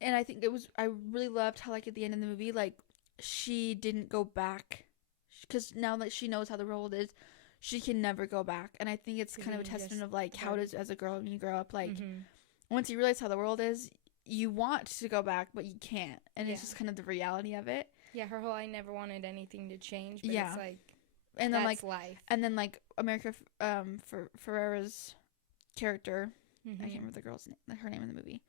And I think I really loved how, like, at the end of the movie, like, she didn't go back. Because now that she knows how the world is, she can never go back. And I think it's kind of a testament of, like, how it is as a girl when you grow up. Like, once you realize how the world is, you want to go back, but you can't. And it's just kind of the reality of it. Yeah, her whole I never wanted anything to change, but it's like, and then that's like life. And then like America Ferrera's character, I can't remember the girl's name, her name in the movie,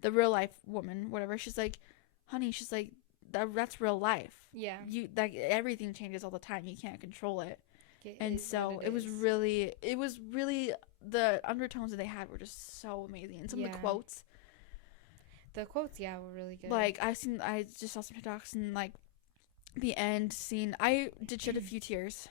the real life woman, whatever. She's like, honey, she's like, that's real life. Yeah. You like everything changes all the time. You can't control it. And so it was really the undertones that they had were just so amazing. And some of the quotes. The quotes, were really good. Like I just saw some TikToks and like the end scene. I did shed a few tears.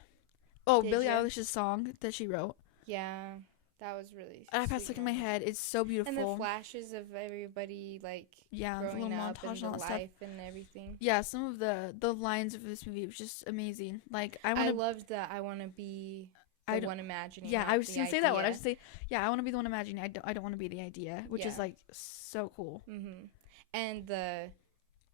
Oh, Billie Eilish's song that she wrote. Yeah. That was really I passed stuck in my head. It's so beautiful. And the flashes of everybody like growing the up montage and the all that life stuff. and everything. Yeah, some of the lines of this movie was just amazing. Like I loved that I want to be the one imagining. Yeah, I was going to say that one. I was say, I want to be the one imagining. I don't want to be the idea, which is like so cool. Mm-hmm. And the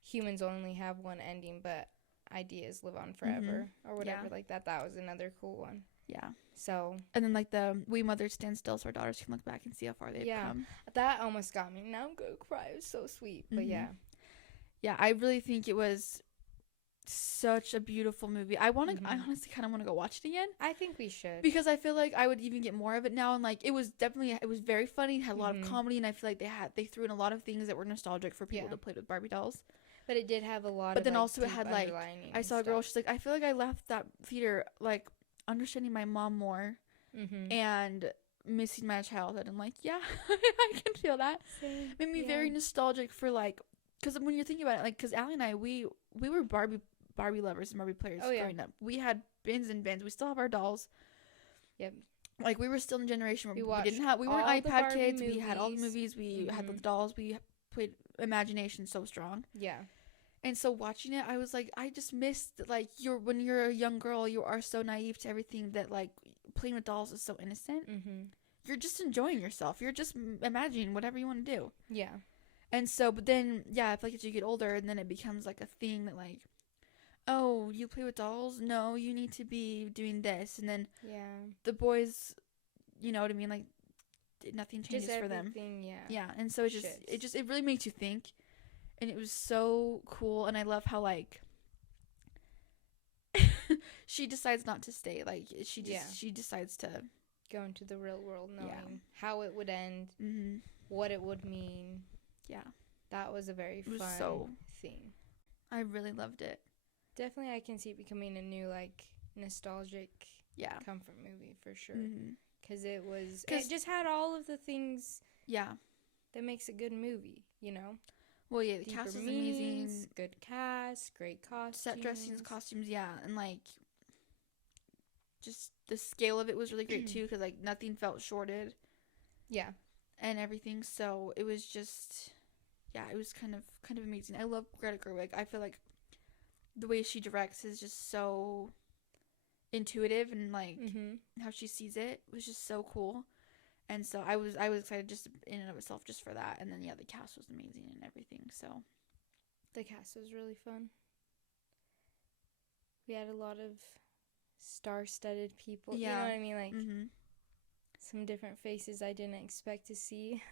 humans only have one ending, but ideas live on forever or whatever like that. That was another cool one. Yeah. So. And then like the we mothers stand still so our daughters can look back and see how far they've come. That almost got me. Now I'm going to cry. It was so sweet. But yeah. Yeah, I really think it was such a beautiful movie. I honestly kind of want to go watch it again. I think we should. Because I feel like I would even get more of it now. And like it was very funny. It had a lot of comedy. And I feel like they threw in a lot of things that were nostalgic for people that played with Barbie dolls. But it did have a lot of But then also it had like, I saw a girl, she's like, I feel like I left that theater like understanding my mom more and missing my childhood. I'm like, yeah, I can feel that. Same. Made me very nostalgic for like, because when you're thinking about it, like, because Aly and I, we were Barbie lovers and Barbie players growing up. We had bins and bins. We still have our dolls. Yep. Like we were still in a generation where we weren't iPad kids. We had all the movies. We had the dolls. We played imagination so strong. Yeah. And so watching it, I was like, I just missed, like, when you're a young girl, you are so naive to everything that, like, playing with dolls is so innocent. You're just enjoying yourself. You're just imagining whatever you want to do. Yeah. And so, but then, I feel like as you get older, and then it becomes, like, a thing that, like, oh, you play with dolls? No, you need to be doing this. And then the boys, you know what I mean? Like, nothing changes for them. Yeah. And so it really makes you think. And it was so cool. And I love how, like, she decides not to stay. Like, she decides to go into the real world knowing how it would end, what it would mean. Yeah. That was a very fun thing. I really loved it. Definitely I can see it becoming a new, like, nostalgic comfort movie for sure. Because it just had all of the things that makes a good movie, you know? Well, the cast was amazing. Good cast, great costumes. Set dressings, costumes, and, like, just the scale of it was really great, too, because, like, nothing felt shorted. Yeah. And everything, so it was just, it was kind of amazing. I love Greta Gerwig. I feel like the way she directs is just so intuitive, and, like, how she sees it was just so cool. And so I was excited just in and of itself just for that. And then, the cast was amazing and everything. So the cast was really fun. We had a lot of star-studded people. You know what I mean? Like, some different faces I didn't expect to see.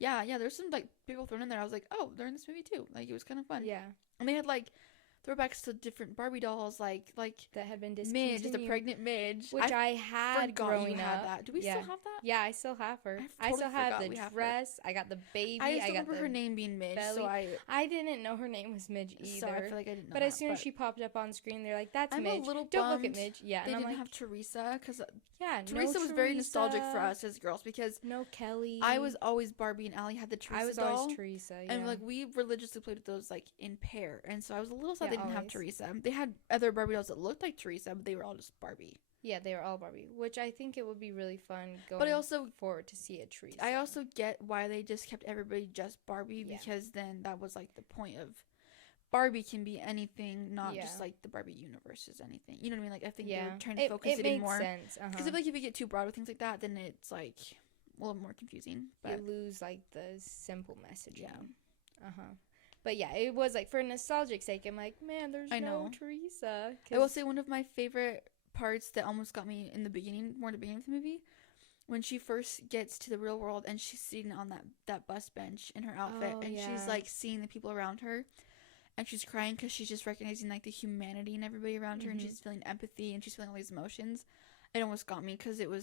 There's some, like, people thrown in there. I was like, oh, they're in this movie, too. Like, it was kind of fun. Yeah. And they had, like, throwbacks to different Barbie dolls, like that had been discontinued. Midge, the pregnant Midge, which I had growing up. That. Do we still have that? Yeah, I still have her. I still have the dress. I got the baby. I just remember her name being Midge, belly. So I didn't know her name was Midge either. So I feel like I didn't know but as soon as she popped up on screen, they're like, "That's I'm Midge." A little Don't look at Midge. Yeah, they and didn't have Teresa because Teresa was very nostalgic for us as girls because no Kelly. I was always Barbie and Aly had the Teresa I was doll, always Teresa, and like we religiously played with those like in pair, and so I was a little sad they didn't have Teresa. They had other Barbie dolls that looked like Teresa, but they were all just Barbie. Yeah, they were all Barbie, which I think it would be really fun going but I also, forward to see a Teresa. I also get why they just kept everybody just Barbie because then that was like the point of Barbie can be anything, not just like the Barbie universe is anything. You know what I mean? Like I think they're trying to focus it in more. Sense. Because I feel like if you get too broad with things like that, then it's like a little more confusing. But you lose like the simple messaging. Yeah. But yeah, it was like for nostalgic sake, I'm like, man, there's no Teresa. I will say one of my favorite parts that almost got me in the beginning, more in the beginning of the movie, when she first gets to the real world and she's sitting on that bus bench in her outfit and she's like seeing the people around her and she's crying because she's just recognizing like the humanity in everybody around her and she's feeling empathy and she's feeling all these emotions. It almost got me because it made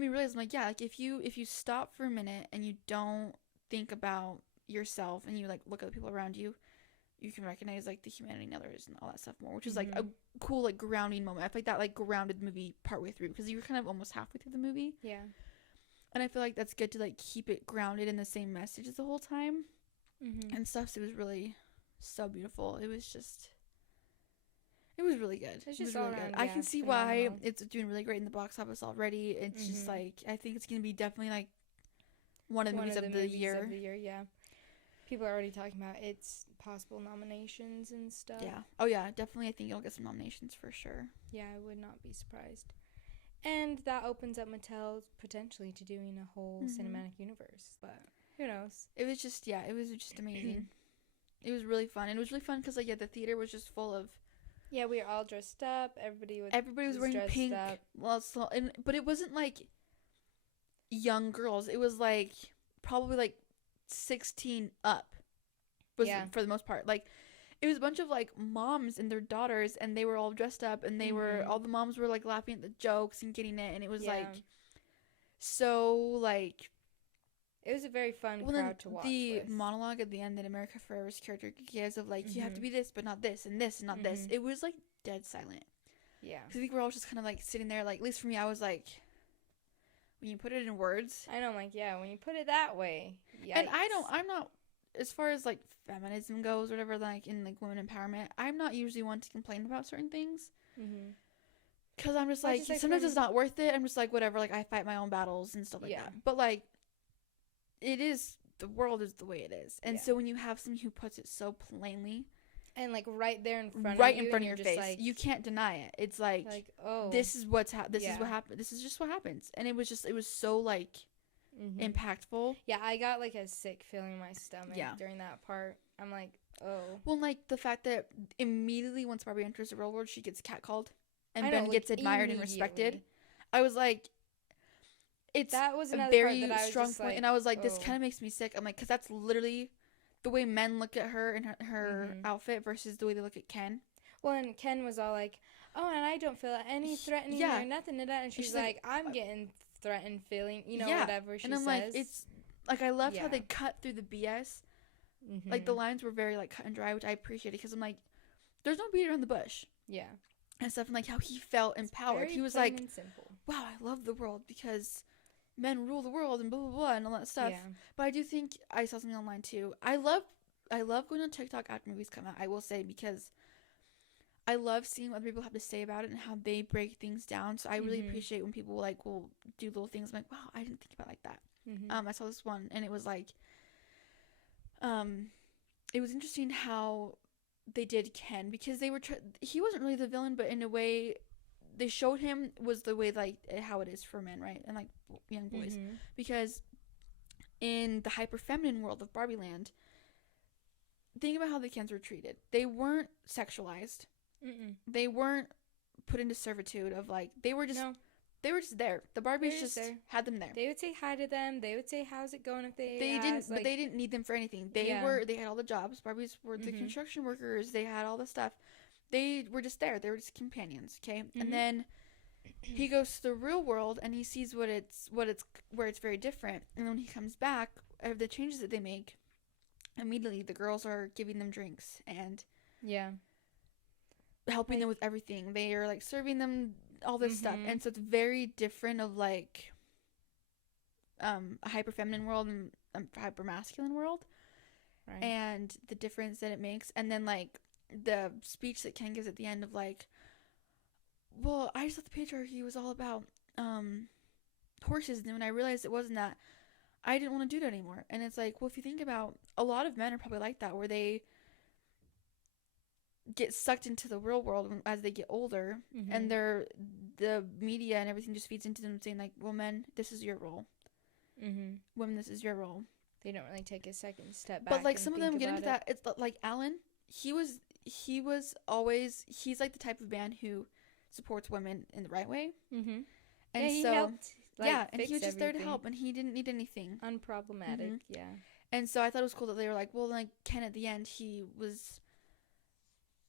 me realize, I'm like, yeah, like if you stop for a minute and you don't think about yourself and you like look at the people around you, you can recognize like the humanity in others and all that stuff more, which is like a cool like grounding moment. I feel like that like grounded the movie partway through, because you were kind of almost halfway through the movie. Yeah. And I feel like that's good to like keep it grounded in the same message the whole time and stuff. So it was really so beautiful. It was really good. It's It was just all really around, good. I yeah, can see why phenomenal. it's doing really great in the box office already. It's just like, I think it's gonna be definitely like one of the movies of the year. Yeah. People are already talking about its possible nominations and stuff. Yeah. Oh yeah, definitely. I think it'll get some nominations for sure. Yeah, I would not be surprised. And that opens up Mattel potentially to doing a whole cinematic universe, but who knows? It was just amazing. It was really fun, and it was really fun because like the theater was just full of. Yeah, we were all dressed up. Everybody was wearing pink. up. Well, but it wasn't like young girls. It was like probably like 16 up. For the most part. Like it was a bunch of like moms and their daughters, and they were all dressed up, and they were all the moms were like laughing at the jokes and getting it, and it was like so like it was a very fun crowd to watch. The monologue at the end that America Ferrera's character gives of like you have to be this but not this and this and not this, it was like dead silent. Yeah, because I think we're all just kind of like sitting there, like at least for me, I was like, when you put it in words, I know, I'm like, yeah, when you put it that way, yikes. And I'm not, as far as like feminism goes, whatever, like in like women empowerment, I'm not usually one to complain about certain things, because I'm just like sometimes it's not worth it. I'm just like, whatever, like I fight my own battles and stuff like that. But like, the world is the way it is, and so when you have someone who puts it so plainly and like right there in front of your face, like, you can't deny it. It's like oh, this is what happened. This is just what happens, and it was so like impactful. Yeah, I got like a sick feeling in my stomach during that part. I'm like, oh. Well, like the fact that immediately once Barbie enters the real world, she gets catcalled, and Ben gets admired and respected. I was like, that was a very strong point, like, and I was like, this kind of makes me sick. I'm like, because that's literally the way men look at her and her outfit versus the way they look at Ken. Well, and Ken was all like, oh, and I don't feel any threatening or nothing to that, and she's like, I'm getting threatened feeling, whatever she says. And I'm like, it's like, I loved how they cut through the BS. Like the lines were very like cut and dry, which I appreciated, because I'm like, there's no beat around the bush. Yeah. And stuff, and like how he felt empowered. He was like, wow, I love the world because men rule the world and blah blah blah and all that stuff. Yeah. But I do think I saw something online too. I love going on TikTok after movies come out, I will say, because I love seeing what people have to say about it and how they break things down. So I really appreciate when people like will do little things. I'm like, wow, I didn't think about it like that. I saw this one, and it was like, it was interesting how they did Ken, because they were he wasn't really the villain, but in a way they showed him was the way like how it is for men, right, and like young boys, because in the hyper feminine world of Barbie Land, think about how the Kens were treated. They weren't sexualized. They weren't put into servitude of like, they were just there. The Barbies just had them there. They would say hi to them. They would say, how's it going if they didn't, like, but they didn't need them for anything. They had all the jobs. Barbies were the construction workers. They had all the stuff. They were just there. They were just companions, okay? And then he goes to the real world and he sees where it's very different. And when he comes back, the changes that they make, immediately the girls are giving them drinks and helping them with everything. They are like serving them all this stuff, and so it's very different of like a hyper feminine world and a hyper masculine world, right? And the difference that it makes. And then like the speech that Ken gives at the end of like, well, I just thought the patriarchy was all about horses, and when I realized it wasn't that, I didn't want to do that anymore. And it's like, well, if you think about, a lot of men are probably like that, where they get sucked into the real world as they get older, and the media and everything just feeds into them saying like, well, men, this is your role. Women, this is your role. They don't really take a second step back. But like some of them get into that. It's like Alan, he was always, he's like the type of man who supports women in the right way. And he so helped, like, and he was just there to help, and he didn't need anything. Unproblematic. And so I thought it was cool that they were like, well, like Ken at the end,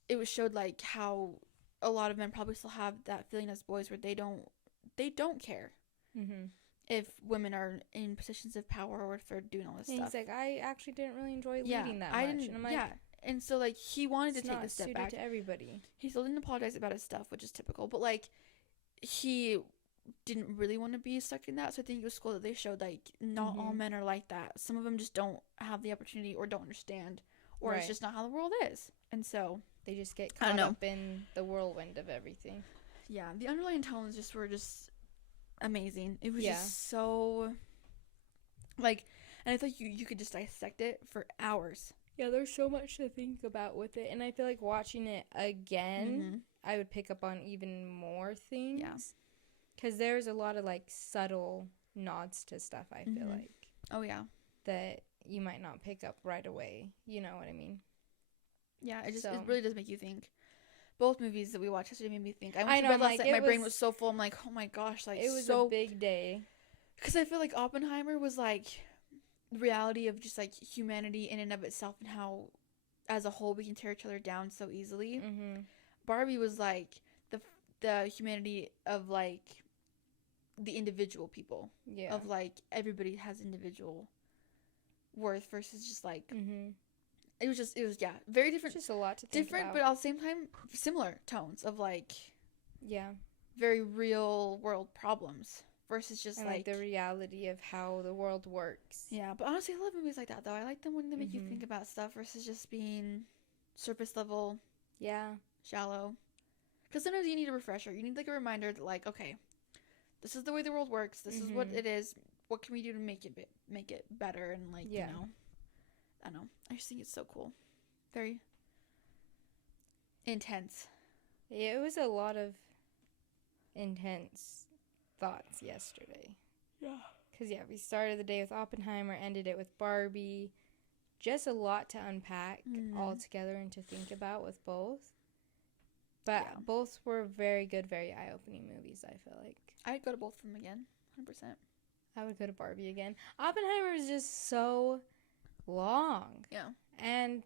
it was showed like how a lot of men probably still have that feeling as boys, where they don't care if women are in positions of power or if they're doing all this stuff. He's like, I actually didn't really enjoy leading that much. And I'm like, And so, like, he wanted to take a step back. To everybody. He still didn't apologize about his stuff, which is typical. But, like, he didn't really want to be stuck in that. So I think it was cool that they showed, like, not all men are like that. Some of them just don't have the opportunity or don't understand. Or it's just not how the world is. And so they just get caught up in the whirlwind of everything. Yeah, the underlying tones were just amazing. It was just so, like, and I thought you could just dissect it for hours. Yeah, there's so much to think about with it. And I feel like watching it again, I would pick up on even more things. Yeah. Because there's a lot of, like, subtle nods to stuff, I feel like. Oh, yeah. That you might not pick up right away. You know what I mean? Yeah, it really does make you think. Both movies that we watched yesterday made me think. I went to bed last night, my brain was so full. I'm like, oh my gosh, like, it was a big day. Because I feel like Oppenheimer was, like, the reality of just, like, humanity in and of itself and how, as a whole, we can tear each other down so easily. Barbie was, like, the humanity of, like, the individual people. Yeah. Of, like, everybody has individual worth versus just, like... It was very different. Just a lot to think different, about. But at the same time, similar tones of, like... Yeah. Very real world problems versus just, and, like, the reality of how the world works. Yeah, but honestly, I love movies like that, though. I like them when they make you think about stuff versus just being surface level. Yeah. Shallow. Because sometimes you need a refresher. You need, like, a reminder that, like, okay, this is the way the world works. This is what it is. What can we do to make it better? And, like, you know, I don't know. I just think it's so cool. Very intense. Yeah, it was a lot of intense thoughts yesterday. Yeah. Because, we started the day with Oppenheimer, ended it with Barbie. Just a lot to unpack all together and to think about with both. But both were very good, very eye-opening movies, I feel like. I'd go to both of them again, 100%. I would go to Barbie again. Oppenheimer is just so long. Yeah. And,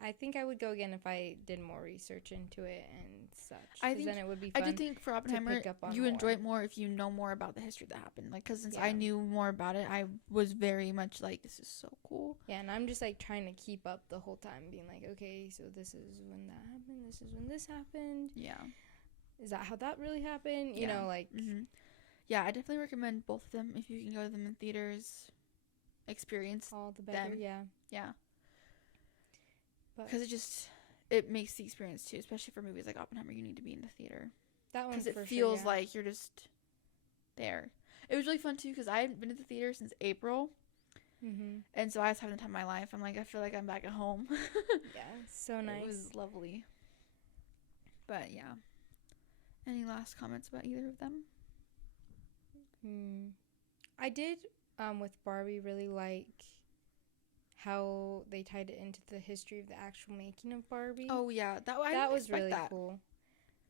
I think I would go again if I did more research into it and such. I think then it would be fun. I did think for Oppenheimer, you enjoy it more if you know more about the history that happened. Like, because since I knew more about it, I was very much like, this is so cool. Yeah, and I'm just, like, trying to keep up the whole time, being like, okay, so this is when that happened, this is when this happened. Yeah. Is that how that really happened? You know, like... Yeah, I definitely recommend both of them if you can go to them in theaters. Experience all the better, them. Yeah. Because it makes the experience too, especially for movies like Oppenheimer. You need to be in the theater. That one, because it feels like you're just there. It was really fun too because I hadn't been to the theater since April, and so I was having the time of my life. I'm like, I feel like I'm back at home. Yeah, so nice. It was lovely. But yeah, any last comments about either of them? I did with Barbie really like how they tied it into the history of the actual making of Barbie. Oh yeah, that was really cool.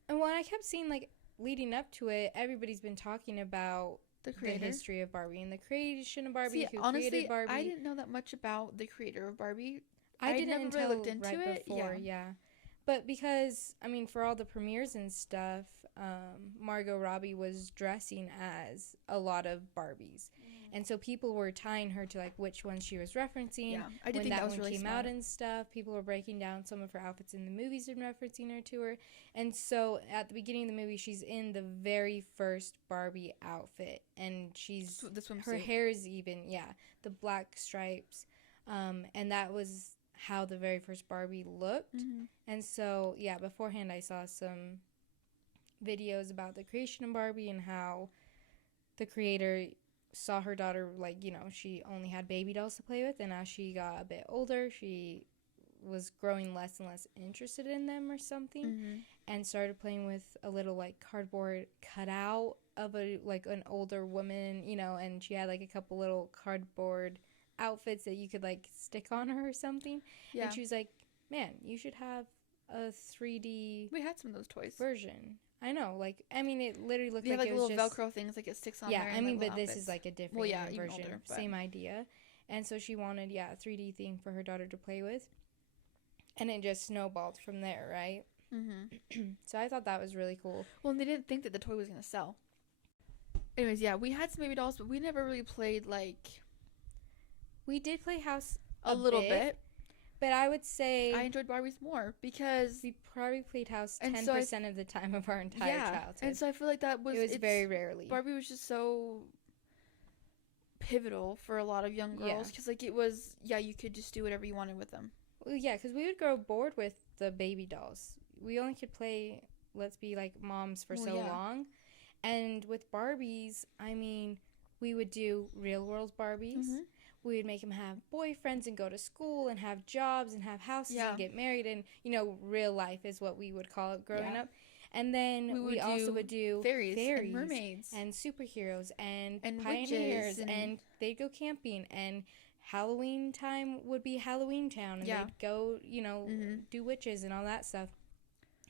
And when I kept seeing, like, leading up to it, everybody's been talking about the history of Barbie and the creation of Barbie. See, honestly, created Barbie. I didn't know that much about the creator of Barbie. I didn't never really looked into it before. Yeah. But because, I mean, for all the premieres and stuff, Margot Robbie was dressing as a lot of Barbies. And so people were tying her to, like, which one she was referencing. Yeah, I did think that was really came out and stuff. People were breaking down some of her outfits in the movies and referencing her to her. And so at the beginning of the movie, she's in the very first Barbie outfit. And she's... The swimsuit. Her hair is even, the black stripes. And that was how the very first Barbie looked. And so, beforehand I saw some videos about the creation of Barbie and how the creator saw her daughter, like, you know, she only had baby dolls to play with, and as she got a bit older, she was growing less and less interested in them or something, and started playing with a little, like, cardboard cutout of a, like, an older woman, you know, and she had, like, a couple little cardboard outfits that you could, like, stick on her or something. Yeah. And she was like, man, you should have a 3D... We had some of those toys. ...version. I know, like, I mean, it literally looked like it was little just... Velcro things, like, it sticks on there. Yeah, I mean, but this is, like, a different version. Older, same idea. And so she wanted, a 3D thing for her daughter to play with. And it just snowballed from there, right? So I thought that was really cool. Well, and they didn't think that the toy was going to sell. Anyways, we had some baby dolls, but we never really played, like... We did play house a little bit. But I would say I enjoyed Barbies more because we probably played house and 10% of the time of our entire childhood. And so I feel like it was very rarely. Barbie was just so pivotal for a lot of young girls because like it was you could just do whatever you wanted with them. Well, yeah, because we would grow bored with the baby dolls. We only could play Let's Be Like Moms for so long. And with Barbies, I mean, we would do real world Barbies. Mm-hmm. We would make them have boyfriends and go to school and have jobs and have houses and get married. And, you know, real life is what we would call it growing up. And then we also would do fairies and mermaids. And superheroes and pioneers. And they'd go camping. And Halloween time would be Halloween Town. And they'd go, you know, do witches and all that stuff.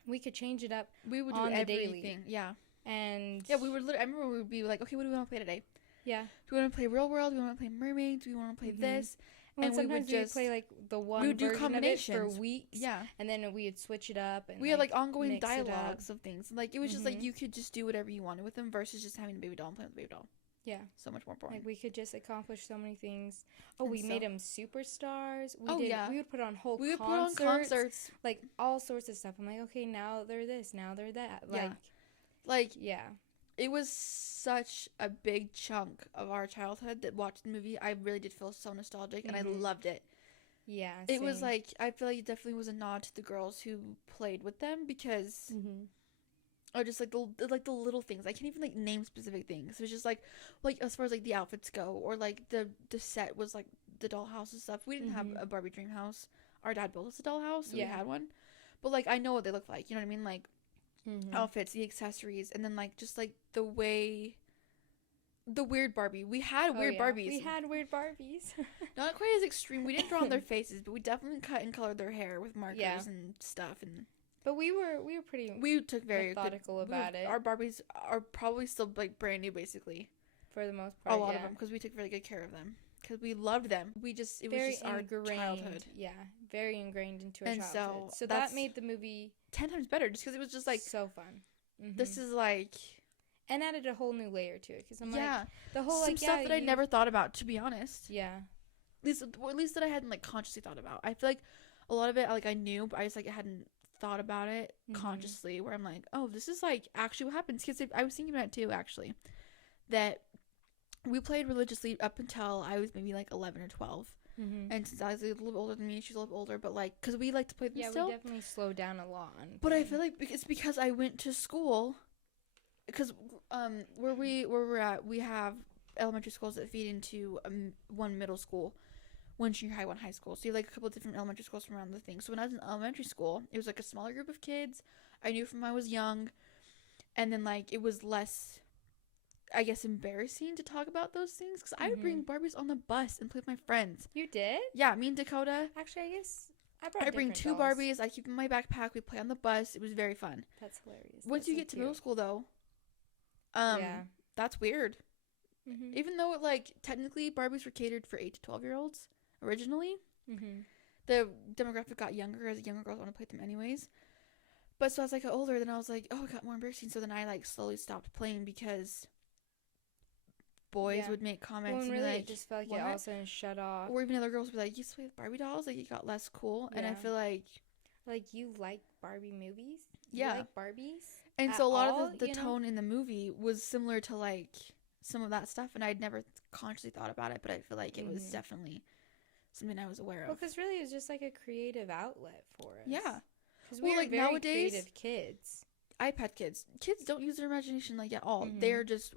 We could change it up. We would on do the everything. daily. Yeah. And we would. I remember we would be like, okay, what do we want to play today? Yeah. Do we want to play Real World? Do we want to play Mermaids? Do we want to play this? Well, and sometimes we would play like the one version of it for weeks. Yeah. And then we would switch it up. And we had like ongoing dialogues of things. Like it was just like you could just do whatever you wanted with them versus just having a baby doll and playing with the baby doll. Yeah. So much more important. Like we could just accomplish so many things. Oh, we made them superstars. We would put on concerts. Like all sorts of stuff. I'm like, okay, now they're this, now they're that. Yeah. It was such a big chunk of our childhood that watching the movie, I really did feel so nostalgic, and I loved it. Yeah, it was like, I feel like it definitely was a nod to the girls who played with them because, or just like the little things. I can't even like name specific things. It was just like as far as like the outfits go, or like the set was like the dollhouse and stuff. We didn't have a Barbie dream house. Our dad built us a dollhouse, so we had one. But like I know what they look like. You know what I mean? Like. Outfits, the accessories, and then like just like the weird Barbie. We had weird Barbies. We had weird Barbies. Not quite as extreme. We didn't draw on their faces, but we definitely cut and colored their hair with markers and stuff. But we were pretty. We took very methodical about it. Our Barbies are probably still like brand new, basically. For the most part, a lot of them, because we took really good care of them. Because we loved them. It was just our childhood. Yeah, very ingrained into our childhood. So that made the movie 10 times better, just because it was just like so fun. This is like, and added a whole new layer to it. Because I'm like the whole some stuff that I never thought about, to be honest. Yeah, at least that I hadn't like consciously thought about. I feel like a lot of it like I knew, but I just like hadn't thought about it consciously. Where I'm like, oh, this is like actually what happens. Because I was thinking about it too, actually, that. We played religiously up until I was maybe like 11 or 12. And since I was a little bit older than me, she's a little bit older, but like, because we like to play them still. Yeah, we definitely slowed down a lot. But I feel like it's because I went to school, because where we're at, we have elementary schools that feed into one middle school, one junior high, one high school. So you have like a couple of different elementary schools from around the thing. So when I was in elementary school, it was like a smaller group of kids. I knew from when I was young, and then like it was less, I guess, embarrassing to talk about those things, because I would bring Barbies on the bus and play with my friends. You did? Yeah, me and Dakota. Actually, I guess I bring two dolls. Barbies. I keep them in my backpack. We play on the bus. It was very fun. That's hilarious. Once you get to middle school, though, that's weird. Even though like technically Barbies were catered for 8 to 12-year-olds originally, the demographic got younger as younger girls want to play them anyways. But so as I got older, then I was like, oh, it got more embarrassing. So then I like slowly stopped playing because boys would make comments and really like, it just felt like it all of a sudden shut off. Or even other girls would be like, you play with Barbie dolls, like it got less cool. And I feel like you like Barbie movies? Yeah. You like Barbies? And so a lot of the tone in the movie was similar to like some of that stuff, and I'd never consciously thought about it, but I feel like it was definitely something I was aware of. Well, because really it was just like a creative outlet for us. Yeah. Because we were like very nowadays, creative kids. iPad kids don't use their imagination like at all. They're just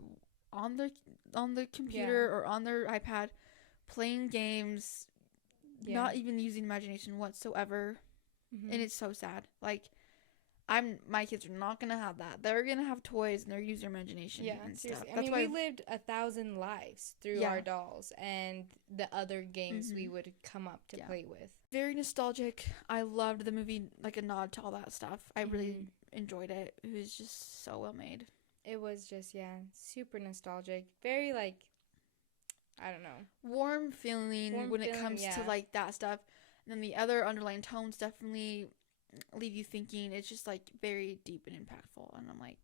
on the computer or on their iPad playing games, not even using imagination whatsoever. And it's so sad. Like my kids are not gonna have that. They're gonna have toys and they're using their imagination and stuff. I mean, we lived 1,000 lives through our dolls and the other games we would come up to play with. Very nostalgic. I loved the movie, like a nod to all that stuff. I really enjoyed it. It was just so well made. It was just, super nostalgic. Very, like, I don't know. Warm feeling when it comes to, like, that stuff. And then the other underlying tones definitely leave you thinking. It's just, like, very deep and impactful. And I'm like...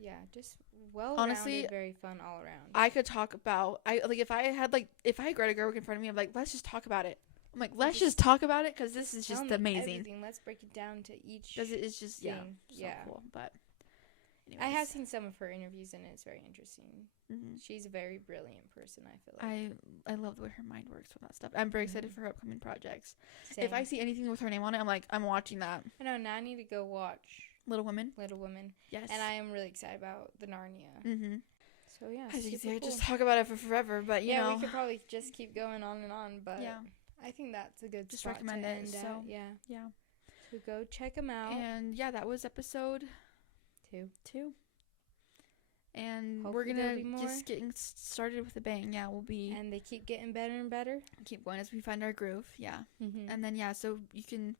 Yeah, just well-rounded, very fun all around. I could talk about... if I had Greta Gerwig in front of me, I'm like, let's just talk about it. I'm like, let's just talk about it because this is just amazing. Everything. Let's break it down to each. Because it is just thing. So cool. But anyways. I have seen some of her interviews and it's very interesting. Mm-hmm. She's a very brilliant person. I feel like I love the way her mind works with that stuff. I'm very excited for her upcoming projects. Same. If I see anything with her name on it, I'm like, I'm watching that. I know. Now I need to go watch Little Women. Yes. And I am really excited about the Narnia. Mm-hmm. So yeah, I think cool. Just talk about it for forever, but you know, we could probably just keep going on and on. But I think that's a good just spot recommend to it. end So at. Yeah. So go check them out. And that was episode 2. And hopefully we're gonna just getting started with a bang. Yeah, we'll be. And they keep getting better and better. Keep going as we find our groove. Yeah. Mm-hmm. And then so you can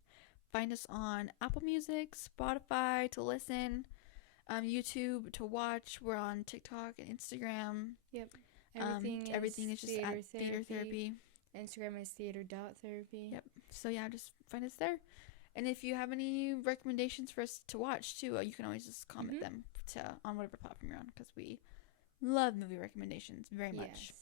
find us on Apple Music, Spotify to listen, YouTube to watch. We're on TikTok and Instagram. Yep. Everything is just at Theater Therapy. Instagram is theater.therapy. Yep. So just find us there. And if you have any recommendations for us to watch too, you can always just comment them on whatever platform you're on, because we love movie recommendations very much. Yes.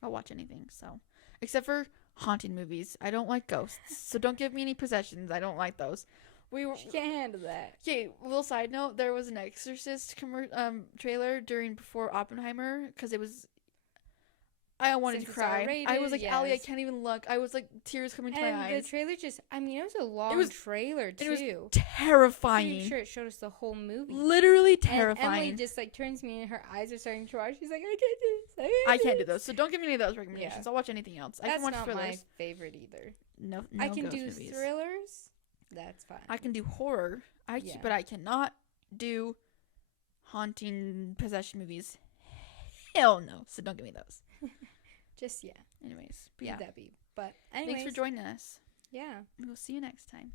I'll watch anything, so except for haunted movies. I don't like ghosts, so don't give me any possessions. I don't like those. She can't handle that. Okay, little side note, there was an Exorcist trailer before Oppenheimer, because it was, I wanted to cry. R-rated, I was like, Aly, I can't even look. I was like, tears coming to my eyes. And the trailer it was a long trailer too. It was terrifying. I'm pretty sure it showed us the whole movie. Literally terrifying. And Emily just turns to me and her eyes are starting to watch. She's like, I can't do this. I can't do those. So don't give me any of those recommendations. I'll watch anything else. That's I can watch not thrillers. my favorite either. No I can ghost do movies. thrillers. That's fine. I can do horror. But I cannot do haunting possession movies. Hell no. So don't give me those. Just Anyways, that be. But anyways, thanks for joining us. Yeah. We'll see you next time.